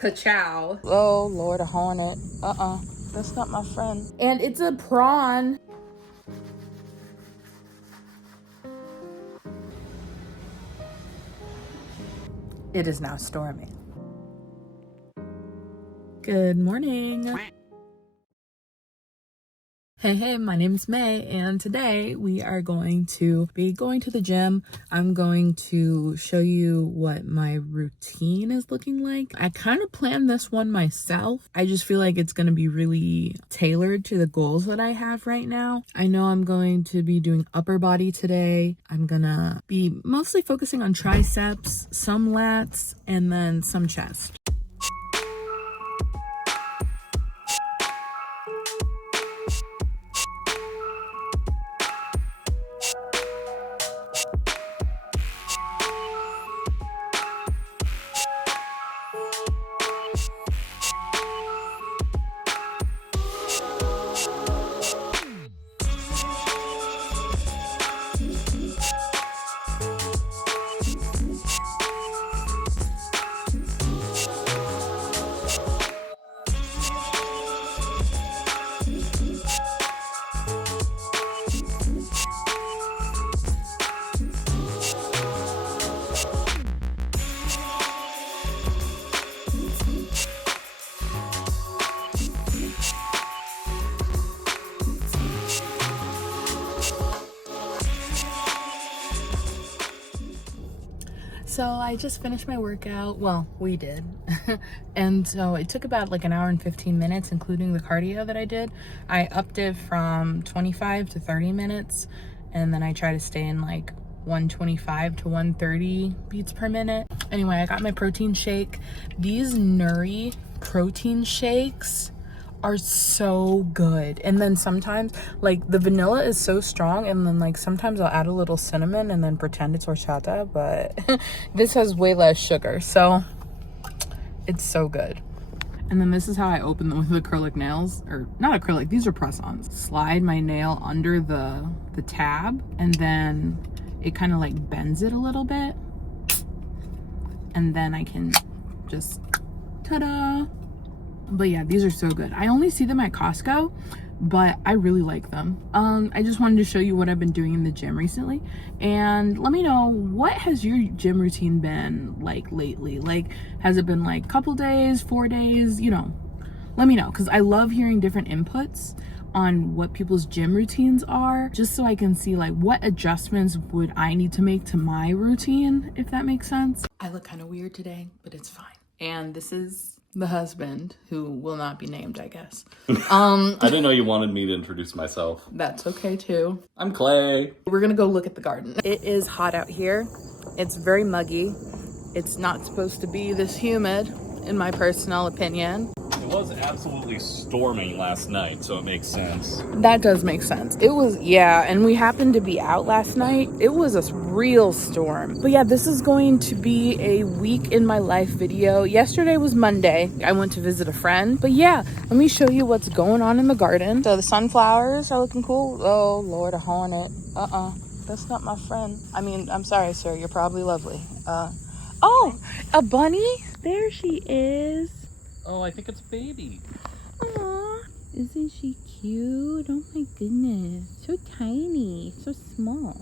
Ka-chow. Oh, Lord, a hornet. That's not my friend. And it's a prawn. It is now storming. Good morning. Hey, my name's May, and today we are going to be going to the gym. I'm going to show you what my routine is looking like. I kind of planned this one myself. I just feel like it's going to be really tailored to the goals that I have right now. I know I'm going to be doing upper body today. I'm gonna be mostly focusing on triceps, some lats, and then some chest. So I just finished my workout. Well, we did. And so it took about like an hour and 15 minutes, including the cardio that I did. I upped it from 25 to 30 minutes. And then I try to stay in like 125 to 130 beats per minute. Anyway, I got my protein shake. These Nuri protein shakes are so good. And then sometimes like the vanilla is so strong, and then like sometimes I'll add a little cinnamon and then pretend it's horchata, but this has way less sugar, so it's so good. And then this is how I open them with acrylic nails, or not acrylic, these are press-ons. Slide my nail under the tab, and then it kind of like bends it a little bit, and then I can just ta-da. But yeah, these are so good. I only see them at Costco, but I really like them. I just wanted to show you what I've been doing in the gym recently, and let me know, what has your gym routine been like lately? Like, has it been like couple days, 4 days, you know? Let me know, because I love hearing different inputs on what people's gym routines are, just so I can see like what adjustments would I need to make to my routine, if that makes sense. I look kind of weird today, but it's fine. And this is the husband, who will not be named, I guess. I didn't know you wanted me to introduce myself. That's okay too. I'm Clay. We're gonna go look at the garden. It is hot out here. It's very muggy. It's not supposed to be this humid, in my personal opinion. It was absolutely storming last night, so it makes sense. That does make sense. It was, yeah, and we happened to be out last night. It was a real storm. But yeah, this is going to be a week in my life video. Yesterday was Monday. I went to visit a friend. But yeah, let me show you what's going on in the garden. So the sunflowers are looking cool. Oh, Lord, a hornet. That's not my friend. I mean, I'm sorry, sir. You're probably lovely. Oh, a bunny? There she is. Oh, I think it's a baby. Aw, isn't she cute? Oh my goodness. So tiny, so small.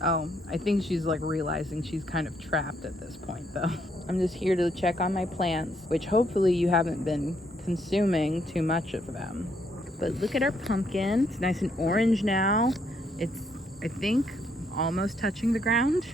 Oh, I think she's like realizing she's kind of trapped at this point though. I'm just here to check on my plants, which hopefully you haven't been consuming too much of them. But look at our pumpkin. It's nice and orange now. It's, I think, almost touching the ground.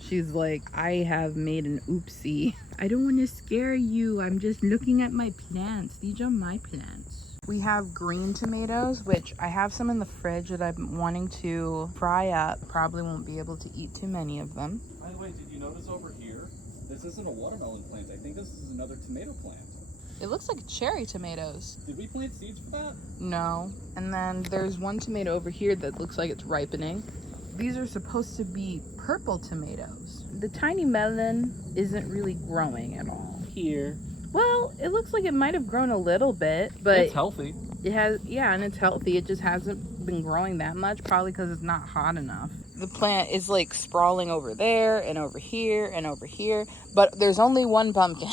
She's like, I have made an oopsie. I don't want to scare you. I'm just looking at my plants. These are my plants. We have green tomatoes, which I have some in the fridge that I'm wanting to fry up. Probably won't be able to eat too many of them. By the way, did you notice over here? This isn't a watermelon plant. I think this is another tomato plant. It looks like cherry tomatoes. Did we plant seeds for that? No. And then there's one tomato over here that looks like it's ripening. These are supposed to be purple tomatoes. The tiny melon isn't really growing at all. Here. Well, it looks like it might have grown a little bit, but It's healthy. it has, yeah, and it's healthy. It just hasn't been growing that much, probably because it's not hot enough. The plant is like sprawling over there and over here and over here, but there's only one pumpkin.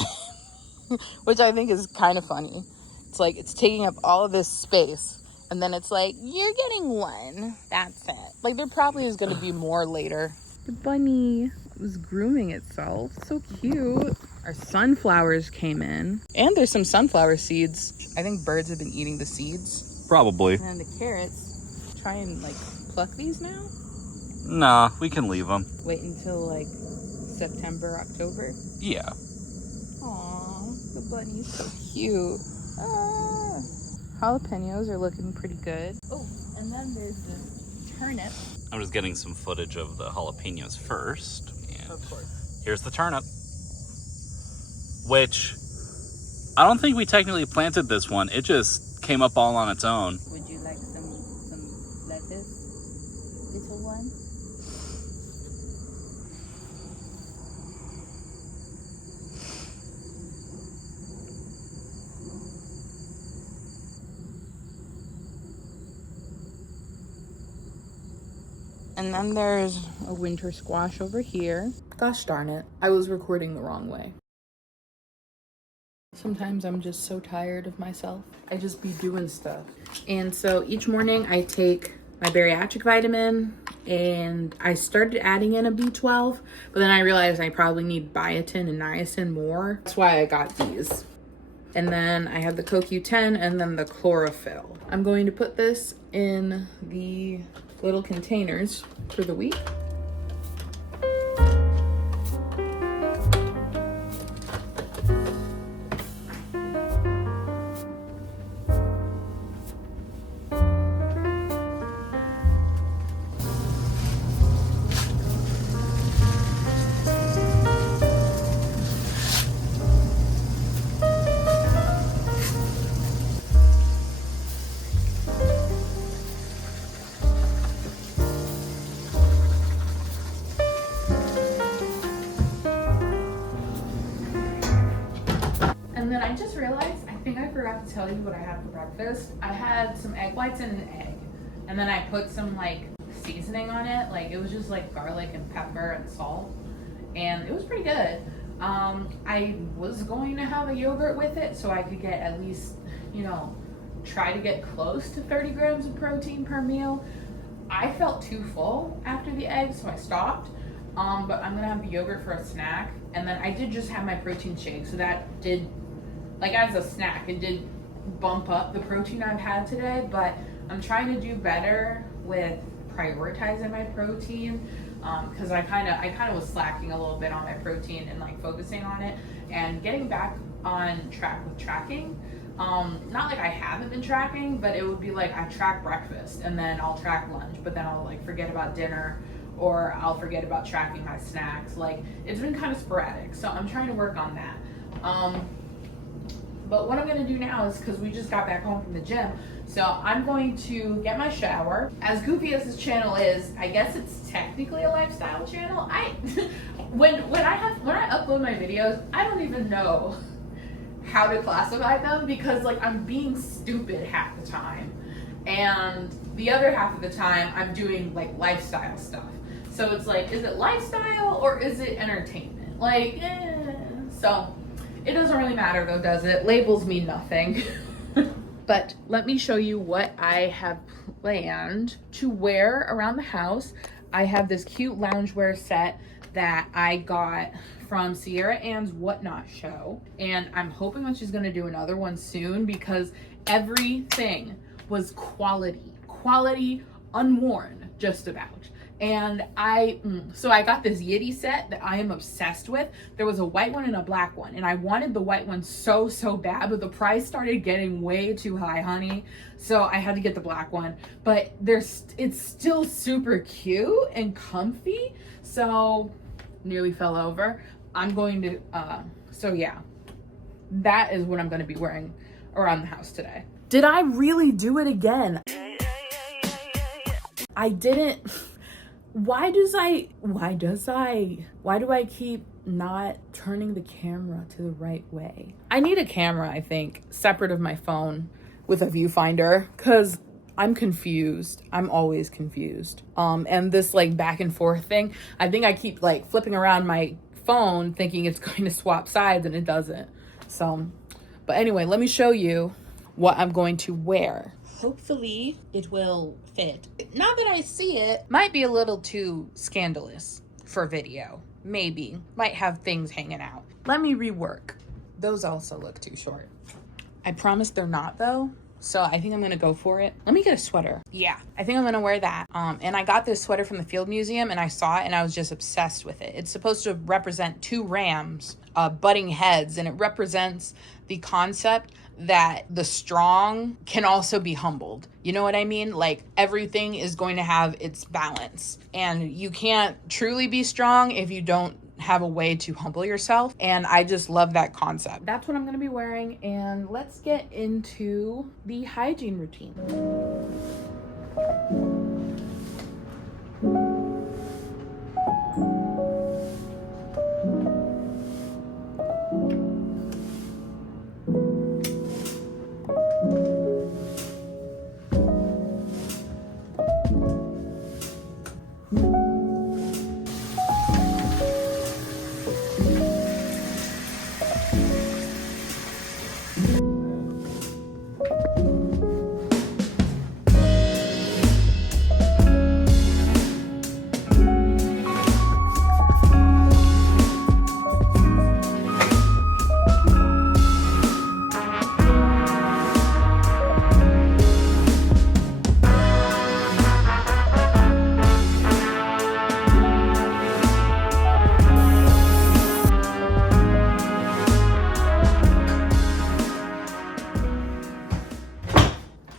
which I think is kind of funny. It's like it's taking up all of this space, and then it's like, you're getting one. That's it. Like, there probably is going to be more later. The bunny was grooming itself. So cute. Our sunflowers came in, and there's some sunflower seeds. I think birds have been eating the seeds. Probably. And then the carrots. Try and like pluck these now. Nah, we can leave them. Wait until like September, October. Yeah. Aw, the bunny's so cute. Ah. Jalapenos are looking pretty good. Oh, and then there's this turnip. I'm just getting some footage of the jalapenos first. And Of course. here's the turnip. Which, I don't think we technically planted this one. It just came up all on its own. Would you like some lettuce, little one? And then there's a winter squash over here. Gosh darn it, I was recording the wrong way. Sometimes I'm just so tired of myself. I just be doing stuff. And so each morning I take my bariatric vitamin, and I started adding in a B12, but then I realized I probably need biotin and niacin more. That's why I got these. And then I have the CoQ10 and then the chlorophyll. I'm going to put this in the little containers for the week. And then I just realized, I think I forgot to tell you what I had for breakfast. I had some egg whites and an egg. And then I put some like seasoning on it. Like, it was just like garlic and pepper and salt. And it was pretty good. I was going to have a yogurt with it so I could get at least, you know, try to get close to 30 grams of protein per meal. I felt too full after the egg, so I stopped. But I'm gonna have the yogurt for a snack. And then I did just have my protein shake, so that did, like, as a snack, it did bump up the protein I've had today, but I'm trying to do better with prioritizing my protein, because I kind of was slacking a little bit on my protein and like focusing on it and getting back on track with tracking. Not like I haven't been tracking, but it would be like I track breakfast and then I'll track lunch, but then I'll like forget about dinner, or I'll forget about tracking my snacks. Like, it's been kind of sporadic, so I'm trying to work on that. But what I'm gonna do now is, because we just got back home from the gym, so I'm going to get my shower. As goofy as this channel is, I guess it's technically a lifestyle channel. When I upload my videos, I don't even know how to classify them, because like I'm being stupid half the time, and the other half of the time I'm doing like lifestyle stuff. So it's like, is it lifestyle or is it entertainment? Like, so it doesn't really matter though, does it? Labels mean nothing. But let me show you what I have planned to wear around the house. I have this cute loungewear set that I got from Sierra Ann's Whatnot show, and I'm hoping that she's gonna do another one soon, because everything was quality unworn, just about. And so I got this Yitty set that I am obsessed with. There was a white one and a black one, and I wanted the white one so bad, but the price started getting way too high, honey. So I had to get the black one, but it's still super cute and comfy. So nearly fell over. I'm going to, so yeah, that is what I'm going to be wearing around the house today. Did I really do it again? I didn't. Why do I keep not turning the camera to the right way? I need a camera, I think, separate of my phone with a viewfinder, because I'm confused. I'm always confused. And this like back and forth thing, I think I keep like flipping around my phone thinking it's going to swap sides, and it doesn't. So, but anyway, let me show you what I'm going to wear. Hopefully it will fit. Now that I see it, might be a little too scandalous for video. Maybe. Might have things hanging out. Let me rework. Those also look too short. I promise they're not though. So I think I'm gonna go for it. Let me get a sweater. Yeah, I think I'm gonna wear that. And I got this sweater from the Field Museum and I saw it and I was just obsessed with it. It's supposed to represent two rams butting heads, and it represents the concept that the strong can also be humbled. You know what I mean? Like everything is going to have its balance, and you can't truly be strong if you don't have a way to humble yourself. And I just love that concept. That's what I'm going to be wearing, and let's get into the hygiene routine.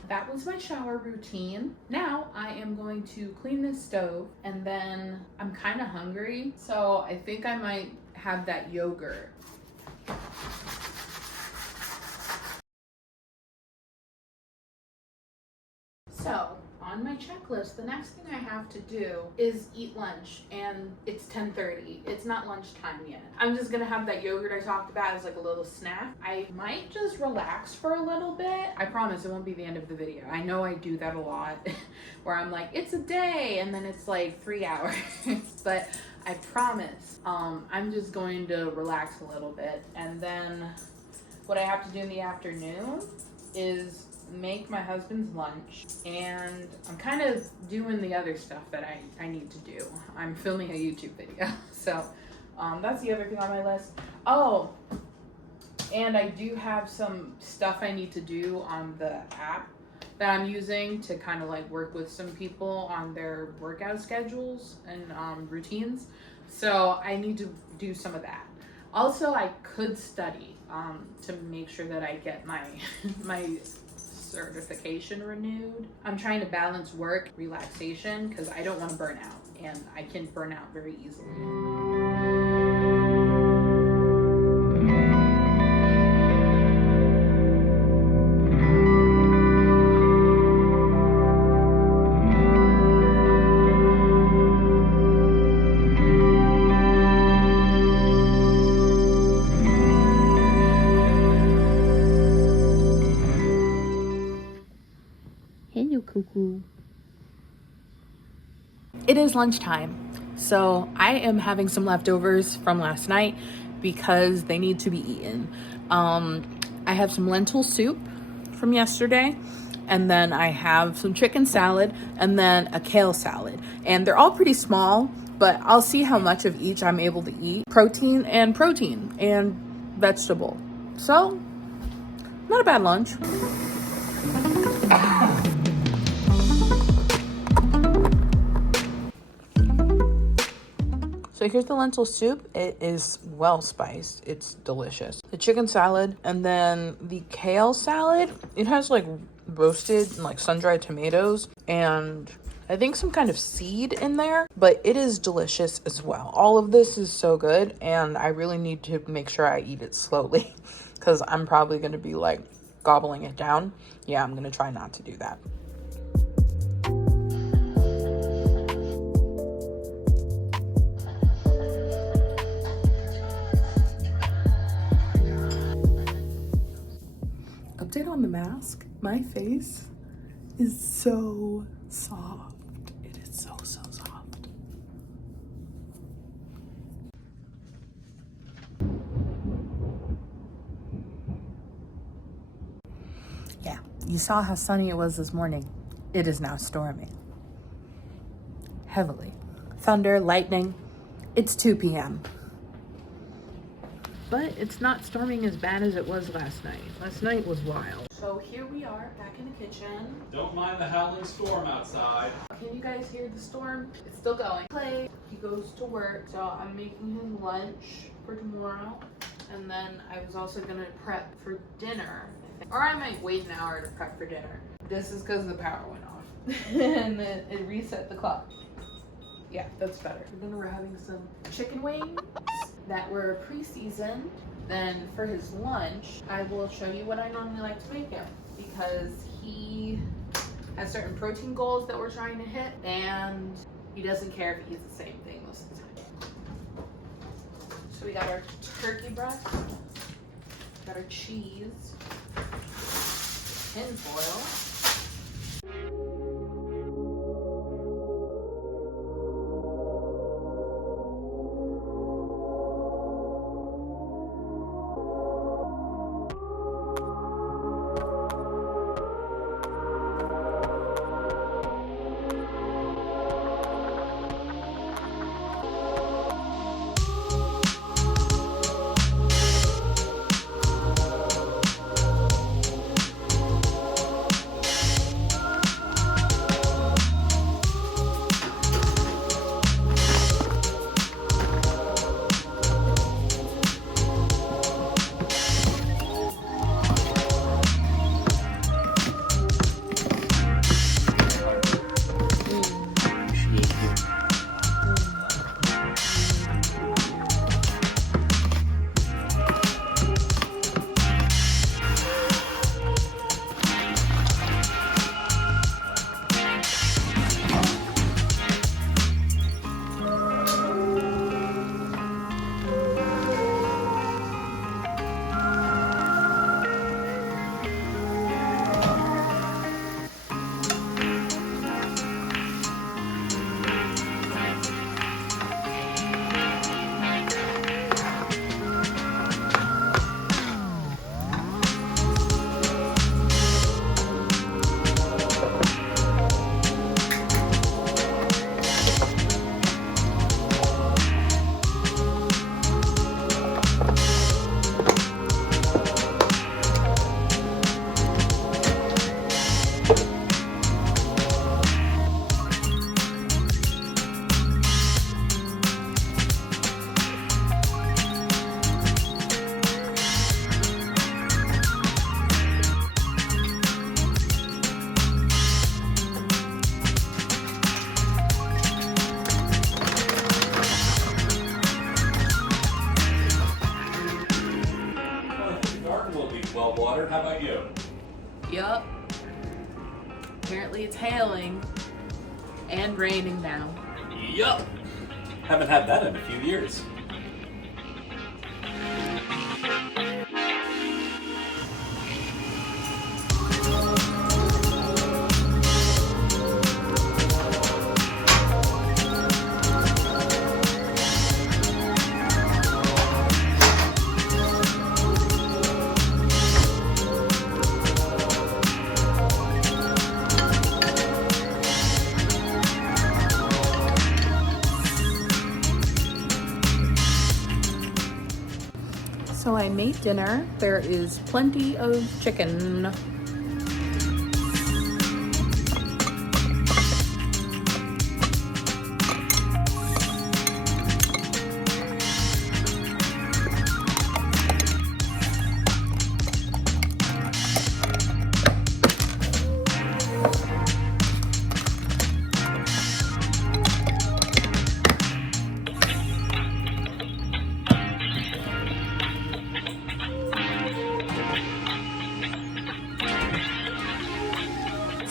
That was my shower routine. Now I am going to clean this stove, and then I'm kind of hungry, so I think I might have that yogurt. So on my checklist, the next thing I have to do is eat lunch, and it's 10:30. It's not lunchtime yet. I'm just gonna have that yogurt I talked about as like a little snack. I might just relax for a little bit. I promise it won't be the end of the video. I know I do that a lot where I'm like, it's a day, and then it's like 3 hours. But I promise I'm just going to relax a little bit, and then what I have to do in the afternoon is make my husband's lunch, and I'm kind of doing the other stuff that I need to do. I'm filming a YouTube video, so that's the other thing on my list. Oh, and I do have some stuff I need to do on the app that I'm using to kind of like work with some people on their workout schedules and routines. So I need to do some of that. Also, I could study to make sure that I get my my certification renewed. I'm trying to balance work, relaxation, because I don't want to burn out, and I can burn out very easily. Hello, cuckoo. It is lunchtime, so I am having some leftovers from last night because they need to be eaten. I have some lentil soup from yesterday, and then I have some chicken salad, and then a kale salad. And they're all pretty small, but I'll see how much of each I'm able to eat. Protein and vegetable. So, not a bad lunch. So here's the lentil soup. It is well spiced. It's delicious. The chicken salad, and then the kale salad, it has like roasted and like sun-dried tomatoes and I think some kind of seed in there, but it is delicious as well. All of this is so good, and I really need to make sure I eat it slowly because I'm probably going to be like gobbling it down. Yeah, I'm going to try not to do that. Update on the mask. My face is so soft. It is so soft. Yeah, you saw how sunny it was this morning. It is now storming. Heavily. Thunder, lightning. It's 2 p.m. But it's not storming as bad as it was last night. Last night was wild. So here we are back in the kitchen. Don't mind the howling storm outside. Can you guys hear the storm? It's still going. Clay, he goes to work, so I'm making him lunch for tomorrow. And then I was also gonna prep for dinner. Or I might wait an hour to prep for dinner. This is because the power went off. And then it reset the clock. Yeah, that's better. Then we're having some chicken wings that were pre-seasoned. Then for his lunch, I will show you what I normally like to make him, because he has certain protein goals that we're trying to hit, and he doesn't care if he eats the same thing most of the time. So we got our turkey breast, got our cheese, tin foil. Well watered. How about you? Yup. Apparently it's hailing and raining now. Yup. Haven't had that in a few years. So I made dinner. There is plenty of chicken.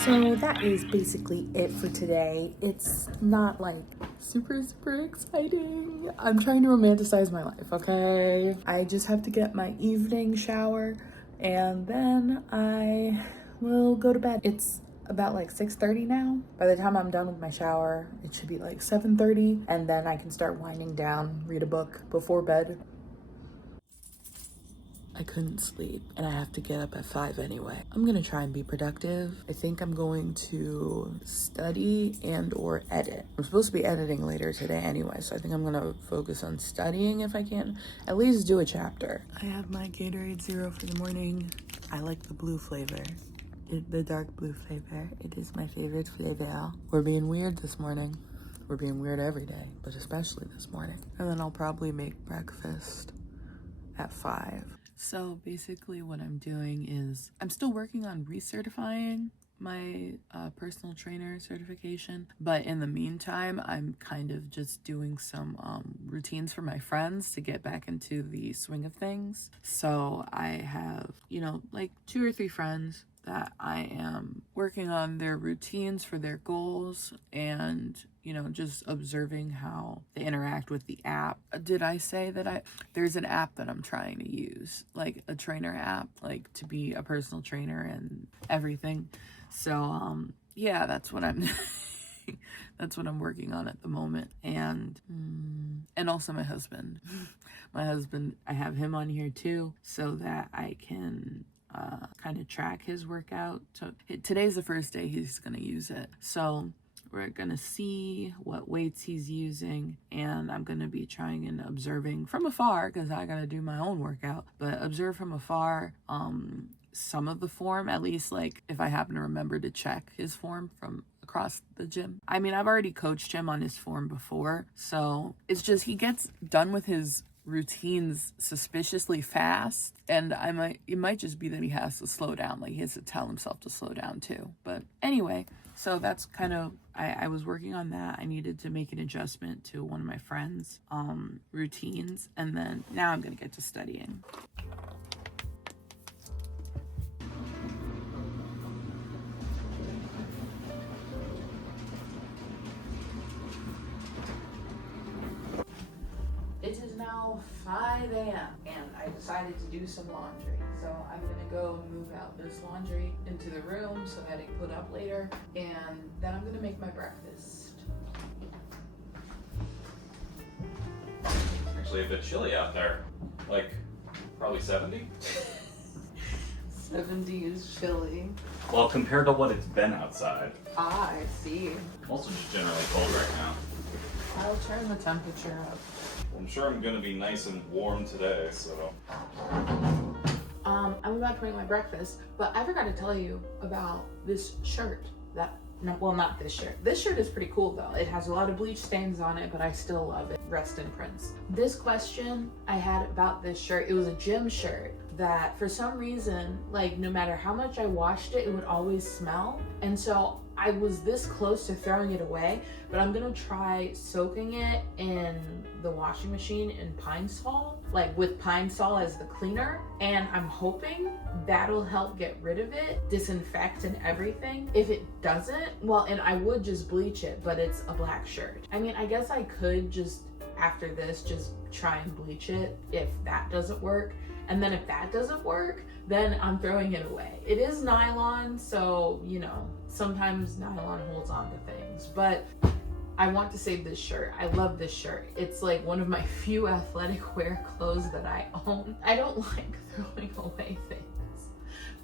So that is basically it for today. It's not like super exciting. I'm trying to romanticize my life, okay? I just have to get my evening shower and then I will go to bed. It's about like 6:30 now. By the time I'm done with my shower, it should be like 7:30, and then I can start winding down, read a book before bed. I couldn't sleep and I have to get up at 5 anyway. I'm gonna try and be productive. I think I'm going to study and or edit. I'm supposed to be editing later today anyway, so I think I'm gonna focus on studying if I can. At least do a chapter. I have my Gatorade Zero for the morning. I like the blue flavor. The dark blue flavor. It is my favorite flavor. We're being weird this morning. We're being weird every day, but especially this morning. And then I'll probably make breakfast at 5. So basically what I'm doing is I'm still working on recertifying my personal trainer certification, but in the meantime I'm kind of just doing some routines for my friends to get back into the swing of things. So I have, you know, like 2 or 3 friends that I am working on their routines for their goals and, you know, just observing how they interact with the app. Did I say that there's an app that I'm trying to use, like a trainer app, like to be a personal trainer and everything. So, yeah, that's what I'm that's what I'm working on at the moment. And also my husband. My husband, I have him on here too so that I can kind of track his workout. So today's the first day he's gonna use it. So we're gonna see what weights he's using, and I'm gonna be trying and observing from afar because I gotta do my own workout, but observe from afar some of the form, at least like if I happen to remember to check his form from across the gym. I mean, I've already coached him on his form before, so it's just he gets done with his routines suspiciously fast, and it might just be that he has to slow down, like he has to tell himself to slow down too. But anyway, so that's kind of I was working on that. I needed to make an adjustment to one of my friends' routines, and then now I'm gonna get to studying. It is now 5 a.m. and I decided to do some laundry. So I'm gonna go move out this laundry into the room so that I can put up later, and then I'm gonna make my breakfast. Actually a bit chilly out there. Like probably 70? 70 is chilly. Well, compared to what it's been outside. Ah, I see. Also just generally cold right now. I'll turn the temperature up. I'm sure I'm gonna be nice and warm today, so. I'm about to make my breakfast, but I forgot to tell you about this shirt not this shirt. This shirt is pretty cool though. It has a lot of bleach stains on it, but I still love it. Rest in Prince. This question I had about this shirt, it was a gym shirt that for some reason, like no matter how much I washed it, it would always smell. And so I was this close to throwing it away, but I'm gonna try soaking it in the washing machine in Pine Sol, like with Pine Sol as the cleaner. And I'm hoping that'll help get rid of it, disinfect and everything. If it doesn't, well, and I would just bleach it, but it's a black shirt. I mean, I guess I could just, after this, just try and bleach it if that doesn't work. And then if that doesn't work, then I'm throwing it away. It is nylon, so, you know, sometimes nylon holds on to things, but I want to save this shirt. I love this shirt. It's like one of my few athletic wear clothes that I own. I don't like throwing away things,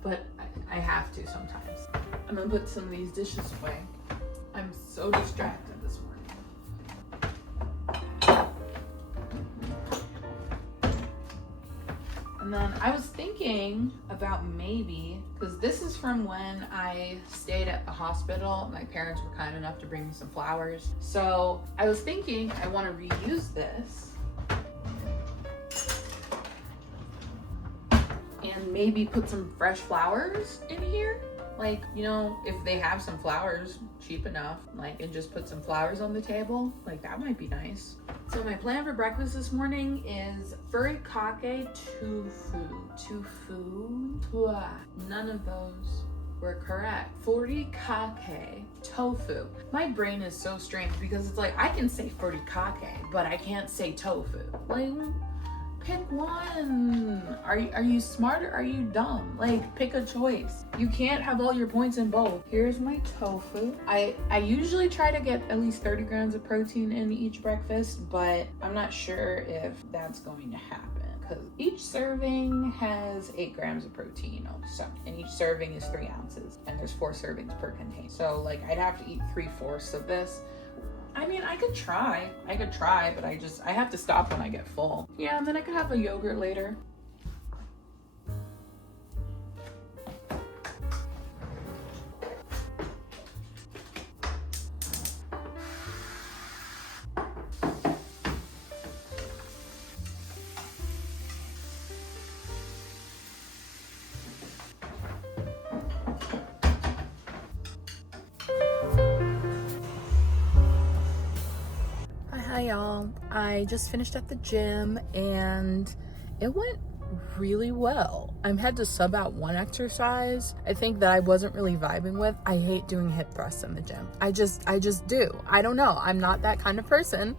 but I have to sometimes. I'm gonna put some of these dishes away. I'm so distracted this morning. And then I was thinking about maybe, because this is from when I stayed at the hospital. My parents were kind enough to bring me some flowers. So I was thinking I want to reuse this and maybe put some fresh flowers in here. Like, you know, if they have some flowers cheap enough, like, and just put some flowers on the table, like that might be nice. So my plan for breakfast this morning is furikake tofu. None of those were correct. Furikake tofu. My brain is so strange because it's like I can say furikake, but I can't say tofu. Like, pick one. Are you smart or are you dumb? Like, pick a choice. You can't have all your points in both. Here's my tofu. I usually try to get at least 30 grams of protein in each breakfast, but I'm not sure if that's going to happen. because each serving has 8 grams of protein, so, and each serving is 3 ounces, and there's 4 servings per container. So like I'd have to eat 3/4 of this. I mean, I could try, but I have to stop when I get full. Yeah, and then I could have a yogurt later. Hi y'all, I just finished at the gym and it went really well. I had to sub out one exercise I think that I wasn't really vibing with. I hate doing hip thrusts in the gym. I just do. I don't know, I'm not that kind of person.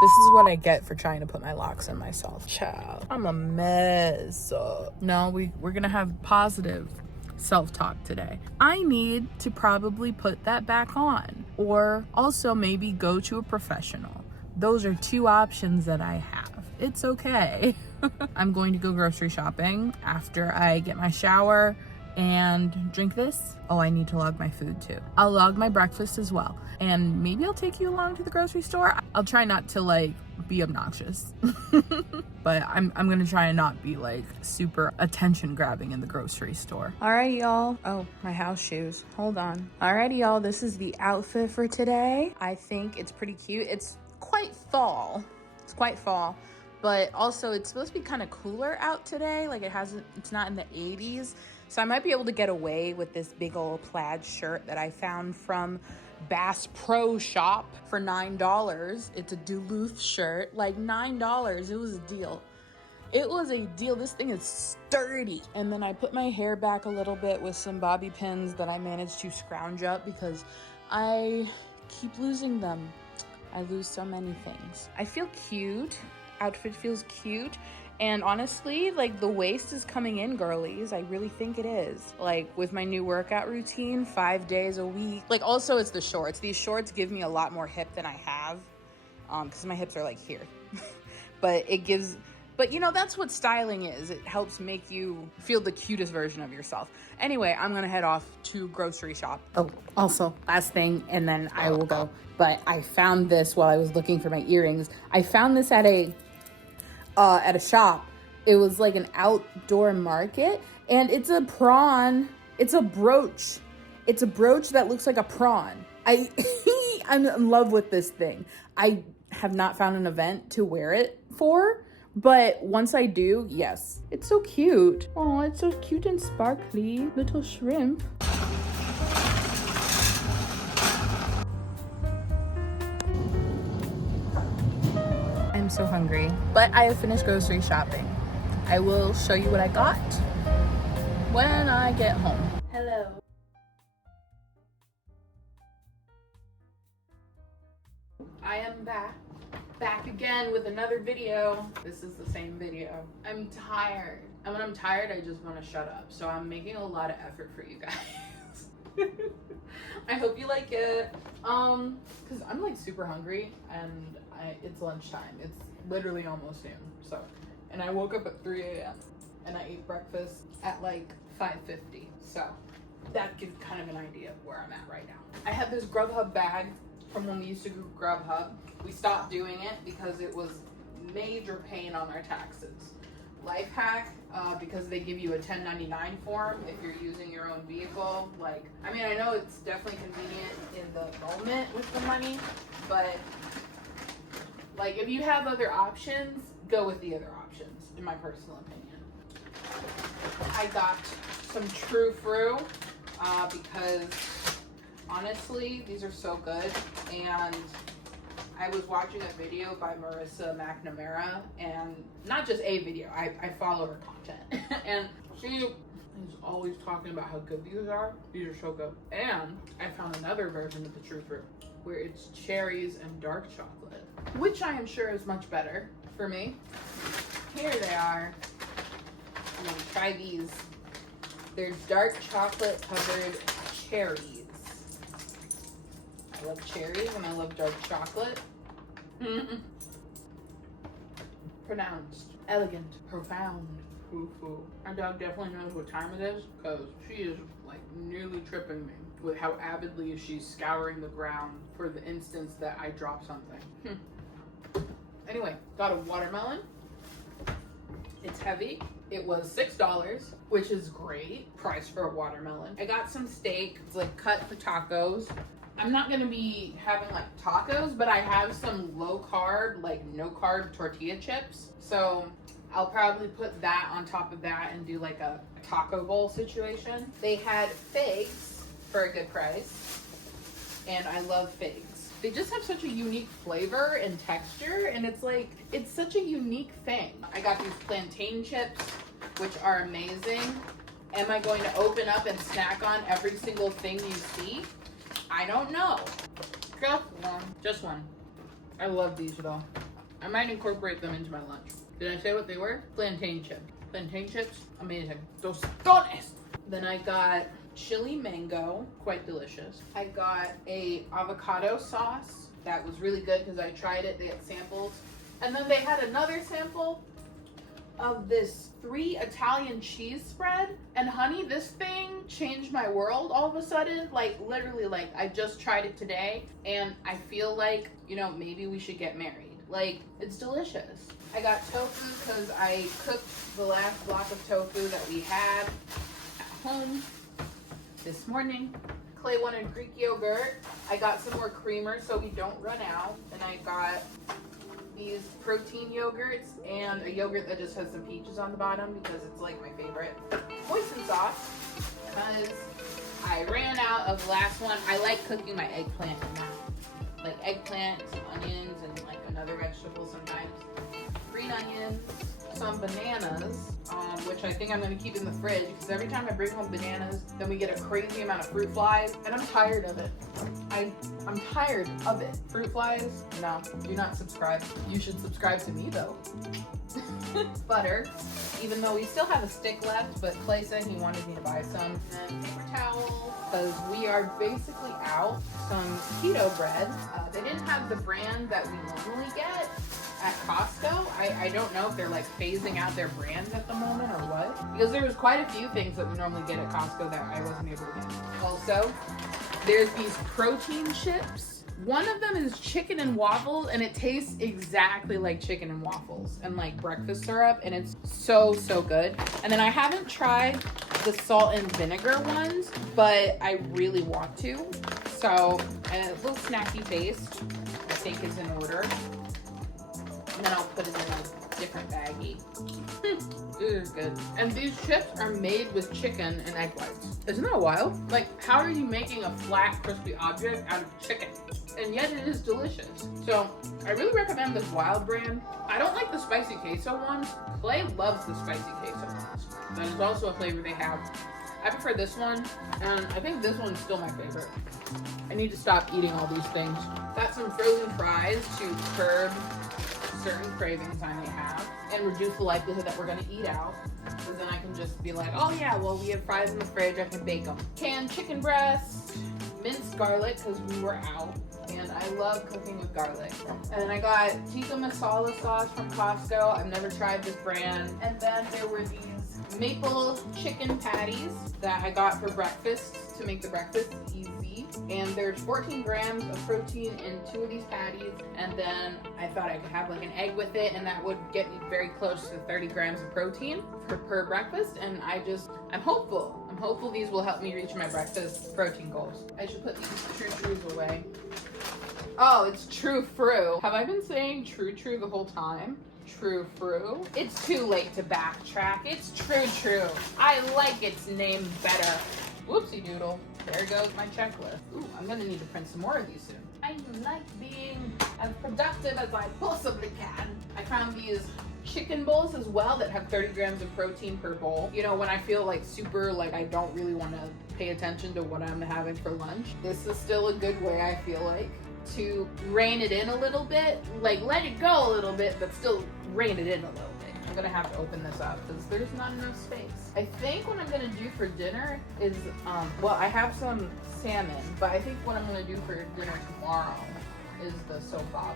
This is what I get for trying to put my locks in myself. Child, I'm a mess. No, we're gonna have positive self-talk today. I need to probably put that back on, or also maybe go to a professional. Those are 2 options that I have. It's okay. I'm going to go grocery shopping after I get my shower and drink this. Oh, I need to log my food too. I'll log my breakfast as well. And maybe I'll take you along to the grocery store. I'll try not to like be obnoxious. But I'm gonna try and not be like super attention grabbing in the grocery store. Alrighty y'all. Oh, my house shoes. Hold on. Alrighty y'all, this is the outfit for today. I think it's pretty cute. It's quite fall. But also it's supposed to be kind of cooler out today. Like it's not in the 80s. So I might be able to get away with this big old plaid shirt that I found from Bass Pro Shop for $9. It's a Duluth shirt, like $9. It was a deal. This thing is sturdy. And then I put my hair back a little bit with some bobby pins that I managed to scrounge up because I keep losing them. I lose so many things. I feel cute. Outfit feels cute. And honestly, like the waist is coming in, girlies. I really think it is. Like with my new workout routine, 5 days a week. Like also it's the shorts. These shorts give me a lot more hip than I have because my hips are like here. But you know, that's what styling is. It helps make you feel the cutest version of yourself. Anyway, I'm gonna head off to grocery shop. Oh, also, last thing, and then I will go. But I found this while I was looking for my earrings. I found this at a shop. It was like an outdoor market, and it's a prawn. It's a brooch. It's a brooch that looks like a prawn. I'm in love with this thing. I have not found an event to wear it for, but once I do, yes. It's so cute. Oh, it's so cute and sparkly. Little shrimp. I'm so hungry, but I have finished grocery shopping. I will show you what I got when I get home. Hello. I am back again with another video. This is the same video. I'm tired, and when I'm tired I just want to shut up, so I'm making a lot of effort for you guys. I hope you like it, because I'm like super hungry, and it's lunchtime. It's literally almost noon, so, and I woke up at 3 a.m. and I ate breakfast at like 5:50, so that gives kind of an idea of where I'm at right now. I have this Grubhub bag from when we used to do Grubhub. We stopped doing it because it was major pain on our taxes. Life hack, because they give you a 1099 form if you're using your own vehicle. Like, I mean, I know it's definitely convenient in the moment with the money, but like if you have other options, go with the other options, in my personal opinion. I got some True Fruit because honestly, these are so good. And I was watching a video by Marissa McNamara, and not just a video, I follow her content. And she is always talking about how good these are. These are so good. And I found another version of the True Fruit where it's cherries and dark chocolate, which I am sure is much better for me. Here they are. I'm gonna try these. They're dark chocolate covered cherries. I love cherries and I love dark chocolate. pronounced, elegant, profound. Foo-foo. My dog definitely knows what time it is because she is like nearly tripping me with how avidly she's scouring the ground for the instance that I drop something. Anyway, got a watermelon. It's heavy. It was $6, which is great price for a watermelon. I got some steak. It's like cut for tacos. I'm not gonna be having like tacos, but I have some low carb, like no carb tortilla chips. So I'll probably put that on top of that and do like a taco bowl situation. They had figs for a good price, and I love figs. They just have such a unique flavor and texture, and it's like, it's such a unique thing. I got these plantain chips, which are amazing. Am I going to open up and snack on every single thing you see? I don't know. Just one. I love these though. I might incorporate them into my lunch. Did I say what they were? Plantain chips. Plantain chips, amazing. Tostones! Then I got chili mango, quite delicious. I got a avocado sauce that was really good because I tried it. They had samples. And then they had another sample of this 3 Italian cheese spread. And honey, this thing changed my world all of a sudden. Like literally, like I just tried it today and I feel like, you know, maybe we should get married. Like, it's delicious. I got tofu because I cooked the last block of tofu that we had at home this morning. Clay wanted Greek yogurt. I got some more creamer so we don't run out. And I got these protein yogurts and a yogurt that just has some peaches on the bottom because it's like my favorite. Hoisin sauce because I ran out of the last one. I like cooking my eggplant in that. Like eggplant, some onions, and like another vegetable sometimes. Green onions, some bananas, which I think I'm gonna keep in the fridge because every time I bring home bananas, then we get a crazy amount of fruit flies, and I'm tired of it. I'm tired of it. Fruit flies? No, do not subscribe. You should subscribe to me though. Butter, even though we still have a stick left, but Clay said he wanted me to buy some. And paper towels, because we are basically out. Some keto bread. They didn't have the brand that we normally get at Costco. I don't know if they're like phasing out their brands at the moment or what. Because there was quite a few things that we normally get at Costco that I wasn't able to get. Also, there's these protein chips. One of them is chicken and waffles, and it tastes exactly like chicken and waffles and like breakfast syrup, and it's so good. And then I haven't tried the salt and vinegar ones, but I really want to. So a little snacky taste, I think, is in order. And then I'll put it in a different baggie. It is good. And these chips are made with chicken and egg whites. Isn't that wild? Like, how are you making a flat, crispy object out of chicken? And yet it is delicious. So I really recommend this Wild brand. I don't like the spicy queso ones. Clay loves the spicy queso ones. That is also a flavor they have. I prefer this one, and I think this one's still my favorite. I need to stop eating all these things. Got some frozen fries to curb certain cravings I may have and reduce the likelihood that we're gonna eat out. Because then I can just be like, oh yeah, well we have fries in the fridge, I can bake them. Canned chicken breast, minced garlic because we were out. And I love cooking with garlic. And then I got tikka masala sauce from Costco. I've never tried this brand. And then there were these maple chicken patties that I got for breakfast to make the breakfast easy. And there's 14 grams of protein in 2 of these patties. And then I thought I could have like an egg with it, and that would get me very close to 30 grams of protein per breakfast. And I'm hopeful. I'm hopeful these will help me reach my breakfast protein goals. I should put these True Trues away. Oh, it's True Fru. Have I been saying True True the whole time? True Fru? It's too late to backtrack. It's True True. I like its name better. Whoopsie doodle. There goes my checklist. Ooh, I'm gonna need to print some more of these soon. I like being as productive as I possibly can. I found these chicken bowls as well that have 30 grams of protein per bowl. You know, when I feel like super, like I don't really want to pay attention to what I'm having for lunch, this is still a good way, I feel like, to rein it in a little bit. Like, let it go a little bit, but still rein it in a little bit. I'm gonna have to open this up because there's not enough space. I think what I'm gonna do for dinner is, well, I have some salmon, but I think what I'm gonna do for dinner tomorrow is the sobaba.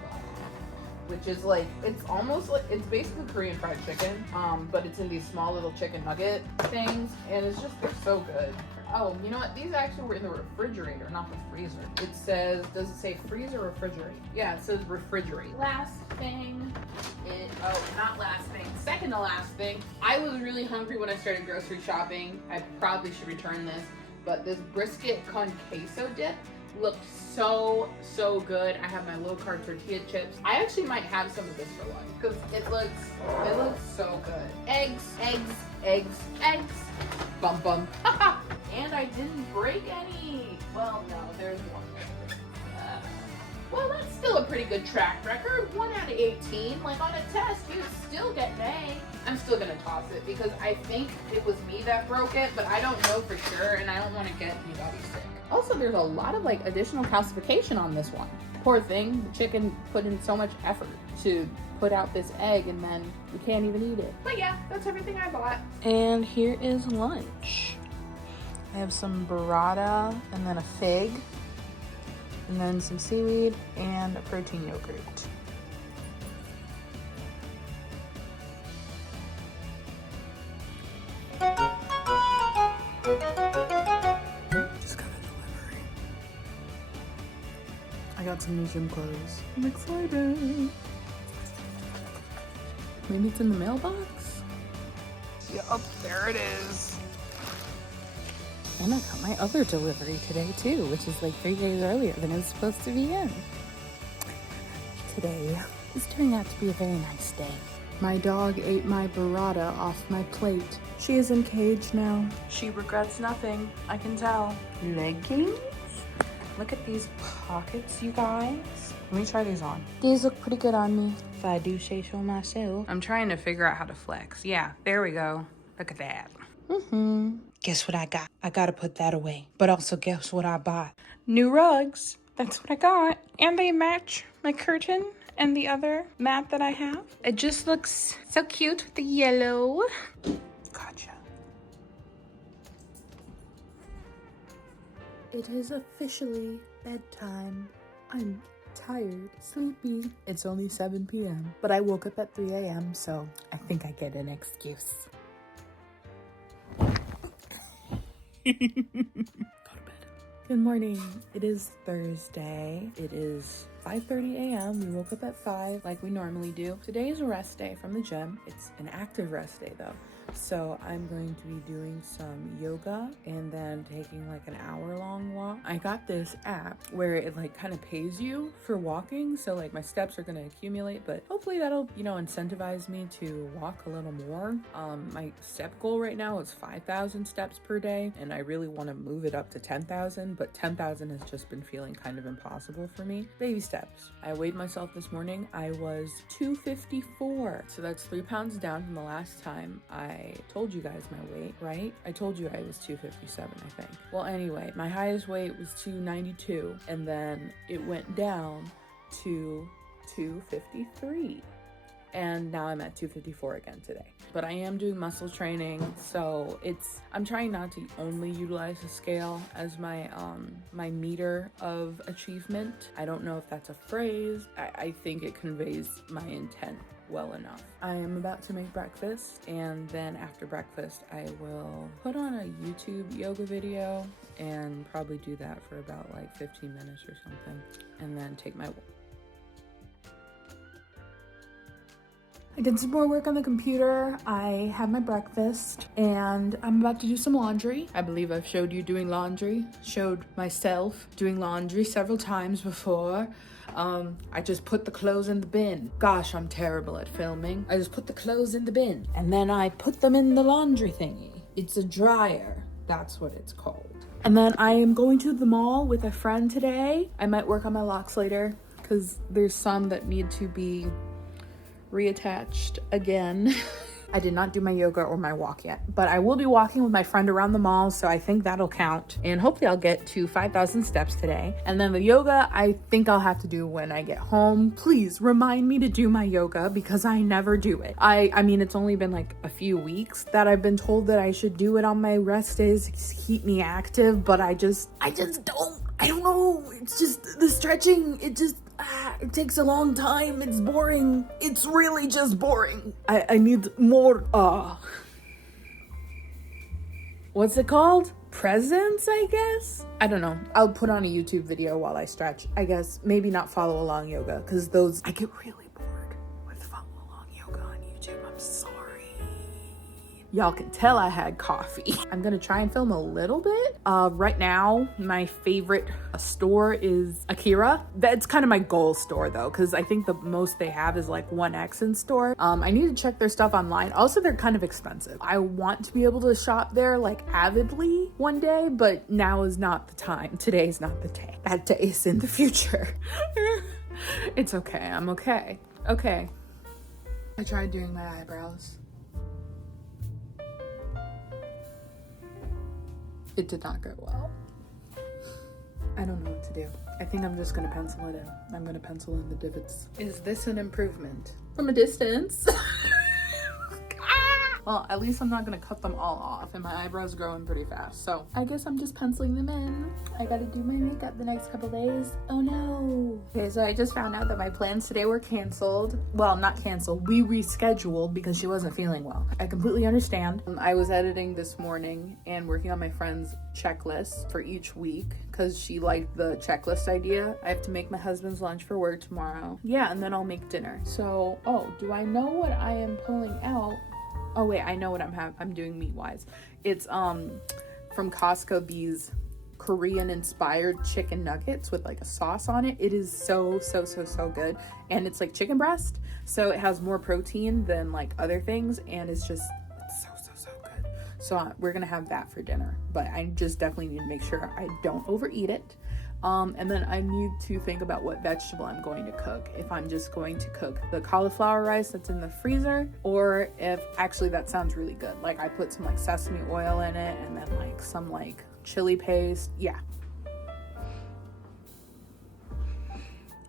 which is like, it's almost like, it's basically Korean fried chicken, but it's in these small little chicken nugget things, and it's just, they're so good. Oh, you know what? These actually were in the refrigerator, not the freezer. It says, does it say freeze or refrigerate? Yeah, it says refrigerate. Last thing, not last thing, second to last thing. I was really hungry when I started grocery shopping. I probably should return this, but this brisket con queso dip looks so good. I have my low carb tortilla chips. I actually might have some of this for lunch because it looks so good. Eggs. Bum bum. And I didn't break any. Well, no, there's one. Well, that's still a pretty good track record. 1 out of 18. Like on a test, you still get an A. I'm still gonna toss it because I think it was me that broke it, but I don't know for sure, and I don't want to get anybody sick. Also, there's a lot of like additional calcification on this one. Poor thing, the chicken put in so much effort to put out this egg, and then you can't even eat it. But yeah, that's everything I bought. And here is lunch. I have some burrata and then a fig, and then some seaweed and a protein yogurt. Just got a delivery. I got some new gym clothes. I'm excited. Maybe it's in the mailbox? Yup, there it is. And I got my other delivery today too, which is like 3 days earlier than it was supposed to be in. Today is turning out to be a very nice day. My dog ate my burrata off my plate. She is in cage now. She regrets nothing, I can tell. Leggings? Look at these pockets, you guys. Let me try these on. These look pretty good on me, if I do say so myself. I'm trying to figure out how to flex. Yeah, there we go. Look at that. Guess what I got? I gotta put that away. But also guess what I bought? New rugs. That's what I got. And they match my curtain and the other mat that I have. It just looks so cute with the yellow. Gotcha. It is officially bedtime. I'm tired, sleepy. It's only 7 p.m. But I woke up at 3 a.m. so I think I get an excuse. Go to bed. Good morning. It is Thursday. It is 5:30 a.m. We woke up at 5 like we normally do. Today is a rest day from the gym. It's an active rest day though. So I'm going to be doing some yoga and then taking like an hour-long walk. I got this app where it like kind of pays you for walking. So like my steps are going to accumulate, but hopefully that'll, you know, incentivize me to walk a little more. My step goal right now is 5,000 steps per day, and I really want to move it up to 10,000, but 10,000 has just been feeling kind of impossible for me. Baby steps. I weighed myself this morning. I was 254. So that's 3 pounds down from the last time I told you guys my weight, right? I told you I was 257, I think. Well, anyway, my highest weight was 292, and then it went down to 253. And now I'm at 254 again today. But I am doing muscle training, so I'm trying not to only utilize the scale as my my meter of achievement. I don't know if that's a phrase. I think it conveys my intent well enough. I am about to make breakfast, and then after breakfast I will put on a YouTube yoga video and probably do that for about like 15 minutes or something, and then take my walk. I did some more work on the computer. I had my breakfast, and I'm about to do some laundry. I believe I've showed you doing laundry, showed myself doing laundry several times before. I just put the clothes in the bin. Gosh, I'm terrible at filming. I just put the clothes in the bin, and then I put them in the laundry thingy. It's a dryer. That's what it's called. And then I am going to the mall with a friend today. I might work on my locks later, because there's some that need to be reattached again. I did not do my yoga or my walk yet, but I will be walking with my friend around the mall, so I think that'll count. And hopefully I'll get to 5,000 steps today. And then the yoga, I think I'll have to do when I get home. Please remind me to do my yoga because I never do it. I mean, it's only been like a few weeks that I've been told that I should do it on my rest days to keep me active, but I just don't know. It's just the stretching. It takes a long time. It's boring. It's really just boring. I need more, what's it called? Presents, I guess? I don't know. I'll put on a YouTube video while I stretch. I guess maybe not follow along yoga, because those, I get really bored with follow along yoga on YouTube. I'm sorry. Y'all can tell I had coffee. I'm gonna try and film a little bit. Right now, my favorite store is Akira. That's kind of my goal store though, because I think the most they have is like 1X in store. I need to check their stuff online. Also, they're kind of expensive. I want to be able to shop there like avidly one day, but now is not the time. Today is not the day. That day is in the future. It's okay. I'm okay. Okay. I tried doing my eyebrows. It did not go well. I don't know what to do. I think I'm just gonna pencil it in. I'm gonna pencil in the divots. Is this an improvement? From a distance? Well, at least I'm not gonna cut them all off, and my eyebrows growing pretty fast. So I guess I'm just penciling them in. I gotta do my makeup the next couple days. Oh no. Okay, so I just found out that my plans today were canceled. Well, not canceled. We rescheduled because she wasn't feeling well. I completely understand. I was editing this morning and working on my friend's checklist for each week because she liked the checklist idea. I have to make my husband's lunch for work tomorrow. Yeah, and then I'll make dinner. So, do I know what I am pulling out? Oh wait, I know what I'm doing meat-wise. It's from Costco, these Korean inspired chicken nuggets with like a sauce on it. It is so good. And it's like chicken breast, so it has more protein than like other things, and it's so good. So we're gonna have that for dinner, but I just definitely need to make sure I don't overeat it. And then I need to think about what vegetable I'm going to cook. If I'm just going to cook the cauliflower rice that's in the freezer, or if, actually that sounds really good. Like I put some like sesame oil in it and then like some like chili paste. Yeah.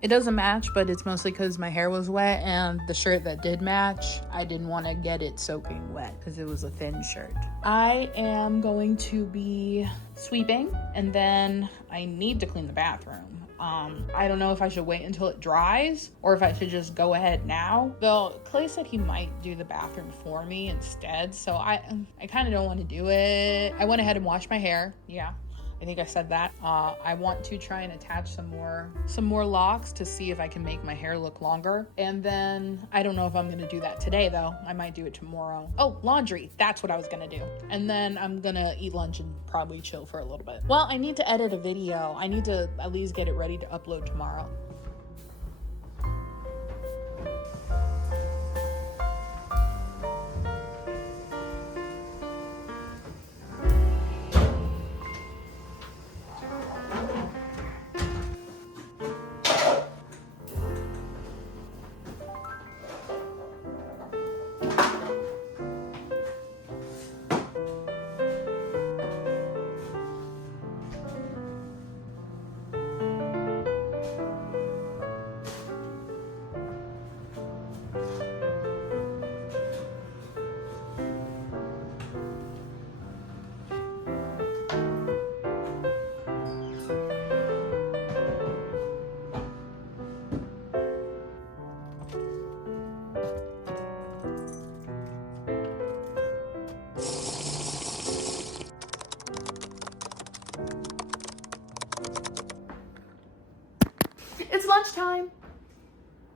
It doesn't match, but it's mostly because my hair was wet, and the shirt that did match, I didn't want to get it soaking wet because it was a thin shirt. I am going to be sweeping, and then I need to clean the bathroom. I don't know if I should wait until it dries or if I should just go ahead now. Though Clay said he might do the bathroom for me instead, so I kind of don't want to do it. I went ahead and washed my hair. Yeah. I think I said that. I want to try and attach some more locks to see if I can make my hair look longer. And then I don't know if I'm going to do that today though. I might do it tomorrow. Oh, laundry. That's what I was going to do. And then I'm going to eat lunch and probably chill for a little bit. Well, I need to edit a video. I need to at least get it ready to upload tomorrow. It's lunchtime.